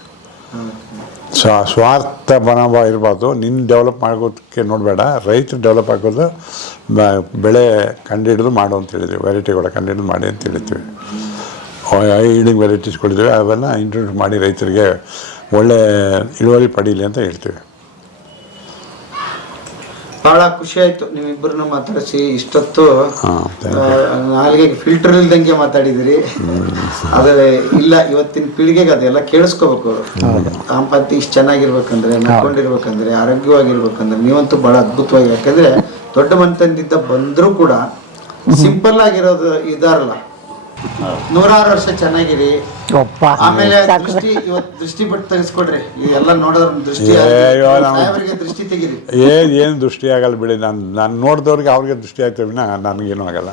ಸ್ವಾರ್ಥ ಮನೋಭಾವ ಇರಬಾರ್ದು. ನಿನ್ನ ಡೆವಲಪ್ ಮಾಡೋದಕ್ಕೆ ನೋಡಬೇಡ, ರೈತರು ಡೆವಲಪ್ ಆಗೋದು ಬೆಳೆ ಕಂಡುಹಿಡಿದು ಮಾಡು ಅಂತ ಹೇಳಿದ್ವಿ. ವೆರೈಟಿಗಳ ಕಂಡುಹಿಡಿದು ಮಾಡಿ ಅಂತ ಹೇಳ್ತೀವಿ. ಈಡಿಂಗ್ ವೆರೈಟೀಸ್ ಕೊಡಿದ್ದೀವಿ, ಅವೆಲ್ಲ ಇಂಟ್ರೊಡ್ಯೂಸ್ ಮಾಡಿ ರೈತರಿಗೆ ಒಳ್ಳೆ ಇಳುವರಿ ಪಡೀಲಿ ಅಂತ ಹೇಳ್ತೀವಿ. ಬಹಳ ಖುಷಿ ಆಯ್ತು ನಿಮ್ಮಿಬ್ಬರನ್ನು ಮಾತಾಡಿಸಿ. ಇಷ್ಟೊತ್ತು ನಾಲ್ಗೆ ಫಿಲ್ಟರ್ ಇಲ್ದಂಗೆ ಮಾತಾಡಿದಿರಿ. ಆದರೆ ಇಲ್ಲ, ಇವತ್ತಿನ ಪೀಳಿಗೆಗೆ ಅದೆಲ್ಲ ಕೇಳಿಸ್ಕೋಬೇಕು. ದಾಂಪತ್ಯ ಇಷ್ಟು ಚೆನ್ನಾಗಿರ್ಬೇಕಂದ್ರೆ, ನಡ್ಕೊಂಡಿರ್ಬೇಕಂದ್ರೆ, ಆರೋಗ್ಯವಾಗಿರ್ಬೇಕಂದ್ರೆ ನೀವಂತೂ ಬಹಳ ಅದ್ಭುತವಾಗಿ. ಯಾಕಂದ್ರೆ ದೊಡ್ಡ ಮನೆತನದಿಂದ ಬಂದರೂ ಕೂಡ ಸಿಂಪಲ್ ಆಗಿರೋದು ಇದಾರಲ್ಲ, 100 ವರ್ಷ ಚೆನ್ನಾಗಿರಿ. ಆಮೇಲೆ ದೃಷ್ಟಿ ಬಿಟ್ಟು ತೆಗೆಸ್ಕೊಡ್ರಿ. ಇದೆಲ್ಲ ನೋಡಿದ್ರೆ ದೃಷ್ಟಿ ತೆಗೀರಿ. ಏನು ದೃಷ್ಟಿ ಆಗಲ್ಲ ಬಿಡಿ. ನಾನು ನೋಡಿದವ್ರಿಗೆ ಅವ್ರಿಗೆ ದೃಷ್ಟಿ ಆಗ್ತವೆ, ನನಗೇನು ಆಗಲ್ಲ.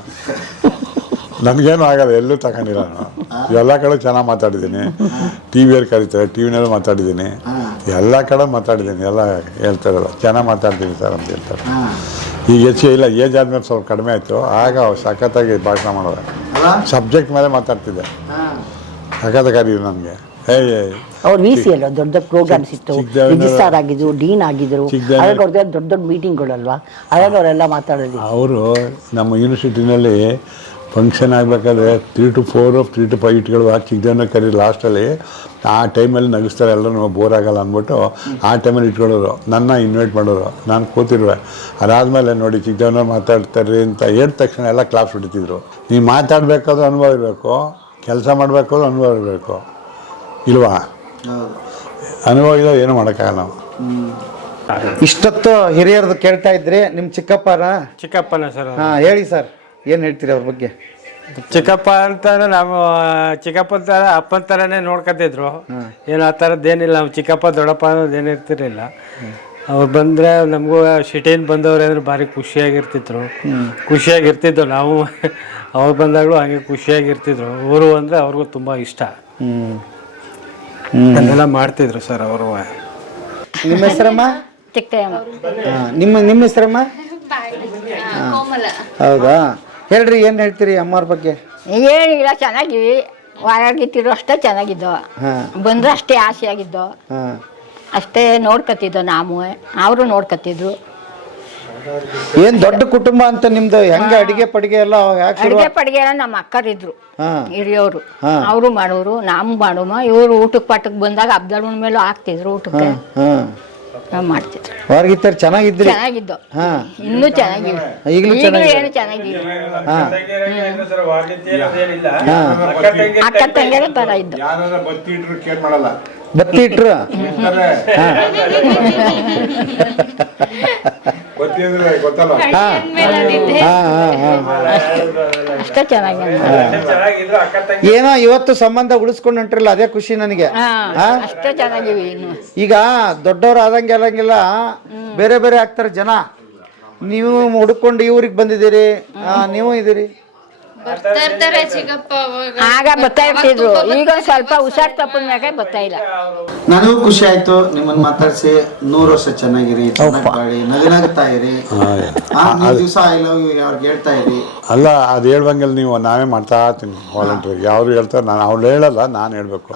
ನನಗೇನು ಆಗಲ್ಲ, ಎಲ್ಲೂ ತಗೊಂಡಿಲ್ಲ. ನಾನು ಎಲ್ಲ ಕಡೆ ಚೆನ್ನಾಗಿ ಮಾತಾಡಿದ್ದೀನಿ. ಟಿವಿಯಲ್ಲಿ ಕರೀತಾರೆ, ಟಿವಿನಲ್ಲೂ ಮಾತಾಡಿದ್ದೀನಿ, ಎಲ್ಲ ಕಡೆ ಮಾತಾಡಿದ್ದೀನಿ. ಎಲ್ಲ ಹೇಳ್ತಾರಲ್ಲ ಚೆನ್ನಾಗಿ ಮಾತಾಡ್ತೀನಿ ಸರ್ ಅಂತ ಹೇಳ್ತಾರೆ. ಈಗ ಹೆಚ್ಚಿಗೆ ಇಲ್ಲ, ಏಜ್ ಆದ್ಮೇಲೆ ಸ್ವಲ್ಪ ಕಡಿಮೆ ಆಯಿತು. ಆಗ ಸಖತ್ತಾಗಿ ಭಾಷಣ ಮಾಡೋದು, ಸಬ್ಜೆಕ್ಟ್ ಮೇಲೆ ಮಾತಾಡ್ತಿದ್ದೆ. ಸಖತ್ತಾಗಿ ನನಗೆ ಅವ್ರು ವಿ ಸಿ ಅಲ್ವಾ, ದೊಡ್ಡ ದೊಡ್ಡ ಪ್ರೋಗ್ರಾಮ್ಸ್ ಇತ್ತು, ರಿಜಿಸ್ಟ್ರಾರ್ ಆಗಿದ್ರು, ಡೀನ್ ಆಗಿದ್ರು. ಹಾಗಾಗಿ ಅವ್ರದ್ದು ದೊಡ್ಡ ದೊಡ್ಡ ಮೀಟಿಂಗ್ಗಳಲ್ವಾ, ಹಾಗಾಗಿ ಅವರೆಲ್ಲ ಮಾತಾಡೋದು. ಅವರು ನಮ್ಮ ಯೂನಿವರ್ಸಿಟಿನಲ್ಲಿ ಫಂಕ್ಷನ್ ಆಗಬೇಕಾದ್ರೆ 3 to 4 3 to 5 ಇಟ್ಗಳು ಚಿಕ್ಕದನ್ನ ಕರಿ ಲಾಸ್ಟಲ್ಲಿ ಆ ಟೈಮಲ್ಲಿ ನಗಿಸ್ತಾರೆ ಎಲ್ಲರೂ ಬೋರ್ ಆಗಲ್ಲ ಅಂದ್ಬಿಟ್ಟು ಆ ಟೈಮಲ್ಲಿ ಇಟ್ಕೊಳ್ಳೋರು ನನ್ನ ಇನ್ವೈಟ್ ಮಾಡೋರು ನಾನು ಕೂತಿರುವೆ. ಅದಾದಮೇಲೆ ನೋಡಿ ಚಿಕ್ಕದವ್ರನ್ನ ಮಾತಾಡ್ತಾರೆ ಅಂತ ಹೇಳಿದ ತಕ್ಷಣ ಎಲ್ಲ ಕ್ಲಾಸ್ ಹೊಡಿತಿದ್ರು. ನೀವು ಮಾತಾಡಬೇಕಾದ್ರೂ ಅನುಭವ ಇರಬೇಕು, ಕೆಲಸ ಮಾಡಬೇಕಾದ್ರೂ ಅನುಭವ ಇರಬೇಕು, ಇಲ್ವಾ? ಅನುಭವ ಇಲ್ಲ ಏನು ಮಾಡೋಕ್ಕಾಗಲ್ಲ ನಾವು. ಇಷ್ಟೊತ್ತು ಹಿರಿಯರದು ಕೇಳ್ತಾ ಇದ್ರಿ, ನಿಮ್ಮ ಚಿಕ್ಕಪ್ಪನ ಸರ್. ಹಾಂ ಹೇಳಿ ಸರ್, ಏನು ಹೇಳ್ತೀರಿ ಅವ್ರ ಬಗ್ಗೆ? ಚಿಕ್ಕಪ್ಪ ಅಂತಾರೆ, ನಾವು ಚಿಕ್ಕಪ್ಪನ ಥರ ಅಪ್ಪನ ಥರನೇ ನೋಡ್ಕೊತಿದ್ರು. ಏನು ಆ ಥರದ್ದೇನಿಲ್ಲ. ನಾವು ಚಿಕ್ಕಪ್ಪ ದೊಡ್ಡಪ್ಪ ಅನ್ನೋದು ಏನಿರ್ತಿರಲಿಲ್ಲ. ಅವ್ರು ಬಂದರೆ ನಮಗೂ ಸಿಟಿಯಿಂದ ಬಂದವ್ರು ಅಂದರೆ ಭಾರಿ ಖುಷಿಯಾಗಿರ್ತಿದ್ರು. ನಾವು ಅವ್ರು ಬಂದಾಗಲೂ ಹಂಗೆ ಖುಷಿಯಾಗಿರ್ತಿದ್ರು. ಊರು ಅಂದರೆ ಅವ್ರಿಗೂ ತುಂಬ ಇಷ್ಟ. ಅದೆಲ್ಲ ಮಾಡ್ತಿದ್ರು ಸರ್ ಅವರು. ನಿಮ್ಮ ಹೆಸರಮ್ಮ? ನಿಮ್ಮ ಹೆಸರಮ್ಮ? ಹೌದಾ, ಹೇಳ್ರಿ, ಏನು ಹೇಳ್ತೀರಿ ಅಮ್ಮವ್ರ ಬಗ್ಗೆ? ಏನಿಲ್ಲ, ಚೆನ್ನಾಗಿವಿ. ಹೊರಗಿತ್ತಿರು ಅಷ್ಟೇ ಚೆನ್ನಾಗಿದ್ದೋ, ಬಂದ್ರೆ ಅಷ್ಟೇ ಆಸೆಯಾಗಿದ್ದೋ, ಅಷ್ಟೇ ನೋಡ್ಕೊತಿದ್ದೋ. ನಾವು ಅವರು ನೋಡ್ಕೊತಿದ್ರು. ಏನ್ ದೊಡ್ಡ ಕುಟುಂಬ ಅಂತ ನಿಮ್ದು? ಹೆಂಗ ಅಡಿಗೆ ಪಡಿಗೆ ಎಲ್ಲ? ಅಡಿಗೆ ಪಡಿಗೆ ಎಲ್ಲ ನಮ್ಮ ಅಕ್ಕರಿದ್ರು ಹಿರಿಯವರು, ಅವರು ಮಾಡೋರು, ನಾವು ಮಾಡೋಮ. ಇವರು ಊಟಕ್ಕೆ ಪಾಠಕ್ಕೆ ಬಂದಾಗ ಹಬ್ಬದ ಮೇಲೂ ಹಾಕ್ತಿದ್ರು ಊಟಕ್ಕೆ, ನಾವು ಮಾಡ್ತಿದ್ರು. ಹೊರಗಿತ್ತರ ಚೆನ್ನಾಗಿದ್ರಿ? ಚೆನ್ನಾಗಿದ್ದು, ಇನ್ನೂ ಚೆನ್ನಾಗಿವಿ. ಈಗಲೂ ಏನು ಚೆನ್ನಾಗಿವಿ. ಅಕ್ಕ ತಂಗಿಯರ ತರ ಇದ್ದು. ಬತ್ತಿ ಇಟ್ರು ಅಷ್ಟೇ ಚೆನ್ನಾಗಿ. ಏನೋ ಇವತ್ತು ಸಂಬಂಧ ಉಳಿಸ್ಕೊಂಡು ಹೊಂಟ್ರಲ್ಲ, ಅದೇ ಖುಷಿ ನನಗೆ. ಅಷ್ಟೇ ಚೆನ್ನಾಗಿವಿ. ಈಗ ದೊಡ್ಡವ್ರು ಆದಂಗೆಲ್ಲ ಬೇರೆ ಬೇರೆ ಆಗ್ತಾರೆ ಜನ. ನೀವು ಹುಡ್ಕೊಂಡು ಇವ್ರಿಗೆ ಬಂದಿದ್ದೀರಿ, ನೀವು ಇದೀರಿ. ಆಗ ಬರ್ತಾ ಇರ್ತಿದ್ರು, ಈಗ ಸ್ವಲ್ಪ ಹುಷಾರ್ ತಪ್ಪದ ಮ್ಯಾಗೆ ಬರ್ತಾ ಇಲ್ಲ. ನನಗೂ ಖುಷಿ ಆಯ್ತು ನಿಮ್ಮನ್ನ ಮಾತಾಡ್ಸಿ. 100 ವರ್ಷ ಚೆನ್ನಾಗಿರಿ, ಚೆನ್ನಾಗಿ ನಗನಗ್ತಾ ಇರಿ. ದಿವಸ ಐ ಲವ್ ಯು ಅವ್ರಿಗೆ ಹೇಳ್ತಾ ಇರಿ. ಅಲ್ಲ, ಅದು ಹೇಳ್ಬಂಗಿಲ್ಲ, ನೀವು ನಾವೇ ಮಾಡ್ತಾ ಇರ್ತೀನಿ ವಾಲಂಟ್ರಿ. ಯಾರು ಹೇಳ್ತಾರೆ, ನಾನು ಅವ್ಳು ಹೇಳಲ್ಲ, ನಾನು ಹೇಳ್ಬೇಕು.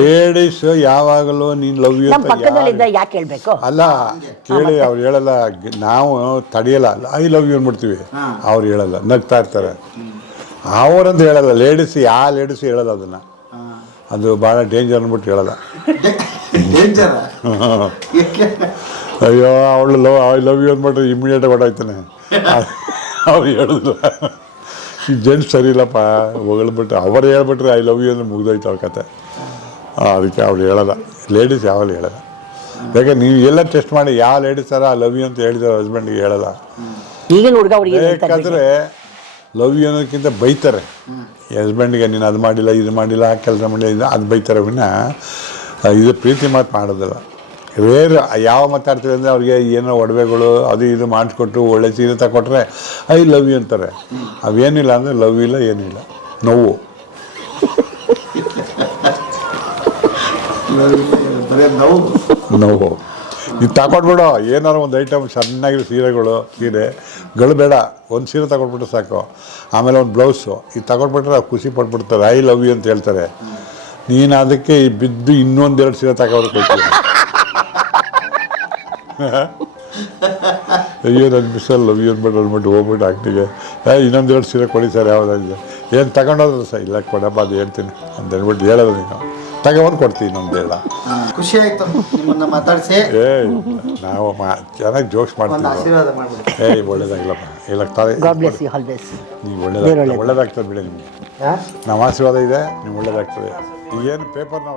ಲೇಡೀಸ್ ಯಾವಾಗಲೂ ನೀನು ಲವ್ ಯು ಅಂತ ಯಾಕೆ ಹೇಳ್ಬೇಕು? ಅಲ್ಲ ಕೇಳಿ, ಅವ್ರು ಹೇಳಲ್ಲ, ನಾವು ತಡೆಯಲ್ಲ, ಐ ಲವ್ ಯು ಅಂದ್ಬಿಡ್ತೀವಿ. ಅವ್ರು ಹೇಳಲ್ಲ, ನಗ್ತಾ ಇರ್ತಾರೆ. ಅವರಂತ ಹೇಳಲ್ಲ, ಲೇಡೀಸ್ ಯಾವ ಲೇಡೀಸ್ ಹೇಳಲ್ಲ ಅದನ್ನ. ಅದು ಭಾಳ ಡೇಂಜರ್ ಅಂದ್ಬಿಟ್ಟು ಹೇಳಲ್ಲ. ಅಯ್ಯೋ ಅವಳು ಐ ಲವ್ ಯು ಅಂದ್ಬಿಟ್ರೆ ಇಮಿಡಿಯೇಟಾಗಿ ಹೊಡಾಯ್ತಾನೆ. ಅವ್ರು ಹೇಳುದಿಲ್ಲ. ಈ ಜೆಂಟ್ಸ್ ಸರಿ ಇಲ್ಲಪ್ಪ, ಹೊಗಳ್ಬಿಟ್ರೆ ಅವ್ರು ಹೇಳ್ಬಿಟ್ರೆ ಐ ಲವ್ ಯು ಅಂದ್ರೆ ಮುಗ್ದೋಯ್ತು ಅವ್ರ ಕತೆ. ಅದಕ್ಕೆ ಅವ್ರು ಹೇಳಲ್ಲ, ಲೇಡೀಸ್ ಯಾವಾಗಲೂ ಹೇಳಲ್ಲ. ಯಾಕೆ ನೀವು ಎಲ್ಲ ಟೆಸ್ಟ್ ಮಾಡಿ ಯಾವ ಲೇಡೀಸ್ ಥರ ಐ ಲವ್ ಯು ಅಂತ ಹೇಳಿದಾರೆ ಹಸ್ಬೆಂಡ್ಗೆ ಹೇಳಲ್ಲ. ಈಗಿನ ಹುಡುಗ ಬೇಕಾದ್ರೆ ಲವ್ ಯು ಅನ್ನೋದಕ್ಕಿಂತ ಬೈತಾರೆ ಹಸ್ಬೆಂಡ್ಗೆ. ನೀನು ಅದು ಮಾಡಿಲ್ಲ, ಇದು ಮಾಡಿಲ್ಲ, ಕೆಲಸ ಮಾಡಿಲ್ಲ, ಅದು ಬೈತಾರೆ ವಿನ ಇದು ಪ್ರೀತಿ ಮಾತು ಮಾಡೋದಿಲ್ಲ. ರೇರ್ ಯಾವ ಮಾತಾಡ್ತೀವಿ ಅಂದರೆ ಅವ್ರಿಗೆ ಏನೋ ಒಡವೆಗಳು ಅದು ಇದು ಮಾಡಿಸ್ಕೊಟ್ಟು ಒಳ್ಳೆ ಸೀರೆ ತಗೊಟ್ರೆ ಐ ಲವ್ ಯು ಅಂತಾರೆ. ಅವೇನಿಲ್ಲ ಅಂದರೆ ಲವ್ ಇಲ್ಲ, ಏನಿಲ್ಲ, ನೋವು. ನೋವು ನೀವು ತಗೊಟ್ಬಿಡೋ. ಏನಾರು ಒಂದು ಐಟಮ್ ಚೆನ್ನಾಗಿರೋ ಸೀರೆಗಳು ಬೇಡ, ಒಂದು ಸೀರೆ ತಗೊಟ್ಬಿಟ್ರೆ ಸಾಕು. ಆಮೇಲೆ ಒಂದು ಬ್ಲೌಸು ಇದು ತಗೊಟ್ಬಿಟ್ರೆ ಖುಷಿ ಪಟ್ಬಿಡ್ತಾರೆ, ಐ ಲವ್ ಯು ಅಂತ ಹೇಳ್ತಾರೆ. ನೀನು ಅದಕ್ಕೆ ಬಿದ್ದು ಇನ್ನೊಂದೆರಡು ಸೀರೆ ತಗೊಳ್ಕೊಳ್ತೀನಿ. ಅಯ್ಯೋ ನನ್ನ ಮಿಸ್ಸಲ್ಲಿ ಲವ್ ಯು ಅಂದ್ಬಿಟ್ಟು ಹೋಗ್ಬಿಟ್ಟು ಆಗ್ತಿಗೆ ಇನ್ನೊಂದೆರಡು ಸೀರೆ ಕೊಡಿ ಸರ್ ಯಾವುದಾಗಿದೆ. ಏನು ತಗೊಂಡೋದ್ರೆ ಸರ್ ಇಲ್ಲ ಕೊಡಪ್ಪ ಅದು ಹೇಳ್ತೀನಿ ಅಂತ ಹೇಳ್ಬಿಟ್ಟು ಹೇಳೋದು. ನೀನು ತಗೊಂಡು ಕೊಡ್ತೀನಿ ಇನ್ನೊಂದು ಹೇಳ. ಖುಷಿ ಆಯ್ತು ನಿಮ್ಮನ್ನ ಮಾತಾಡಿಸಿ. ನಾವು ಚೆನ್ನಾಗಿ ಜೋಕ್ಸ್ ಮಾಡ್ತೀವಿ. ಒಳ್ಳೇದಾಗಿಲ್ಲಪ್ಪ, ನೀವು ಒಳ್ಳೇದಾಗ್ತದೆ ಬಿಡಿ. ನಿಮಗೆ ನಮ್ಮ ಆಶೀರ್ವಾದ ಇದೆ, ನೀವು ಒಳ್ಳೇದಾಗ್ತದೆ. ಈಗೇನು ಪೇಪರ್ನ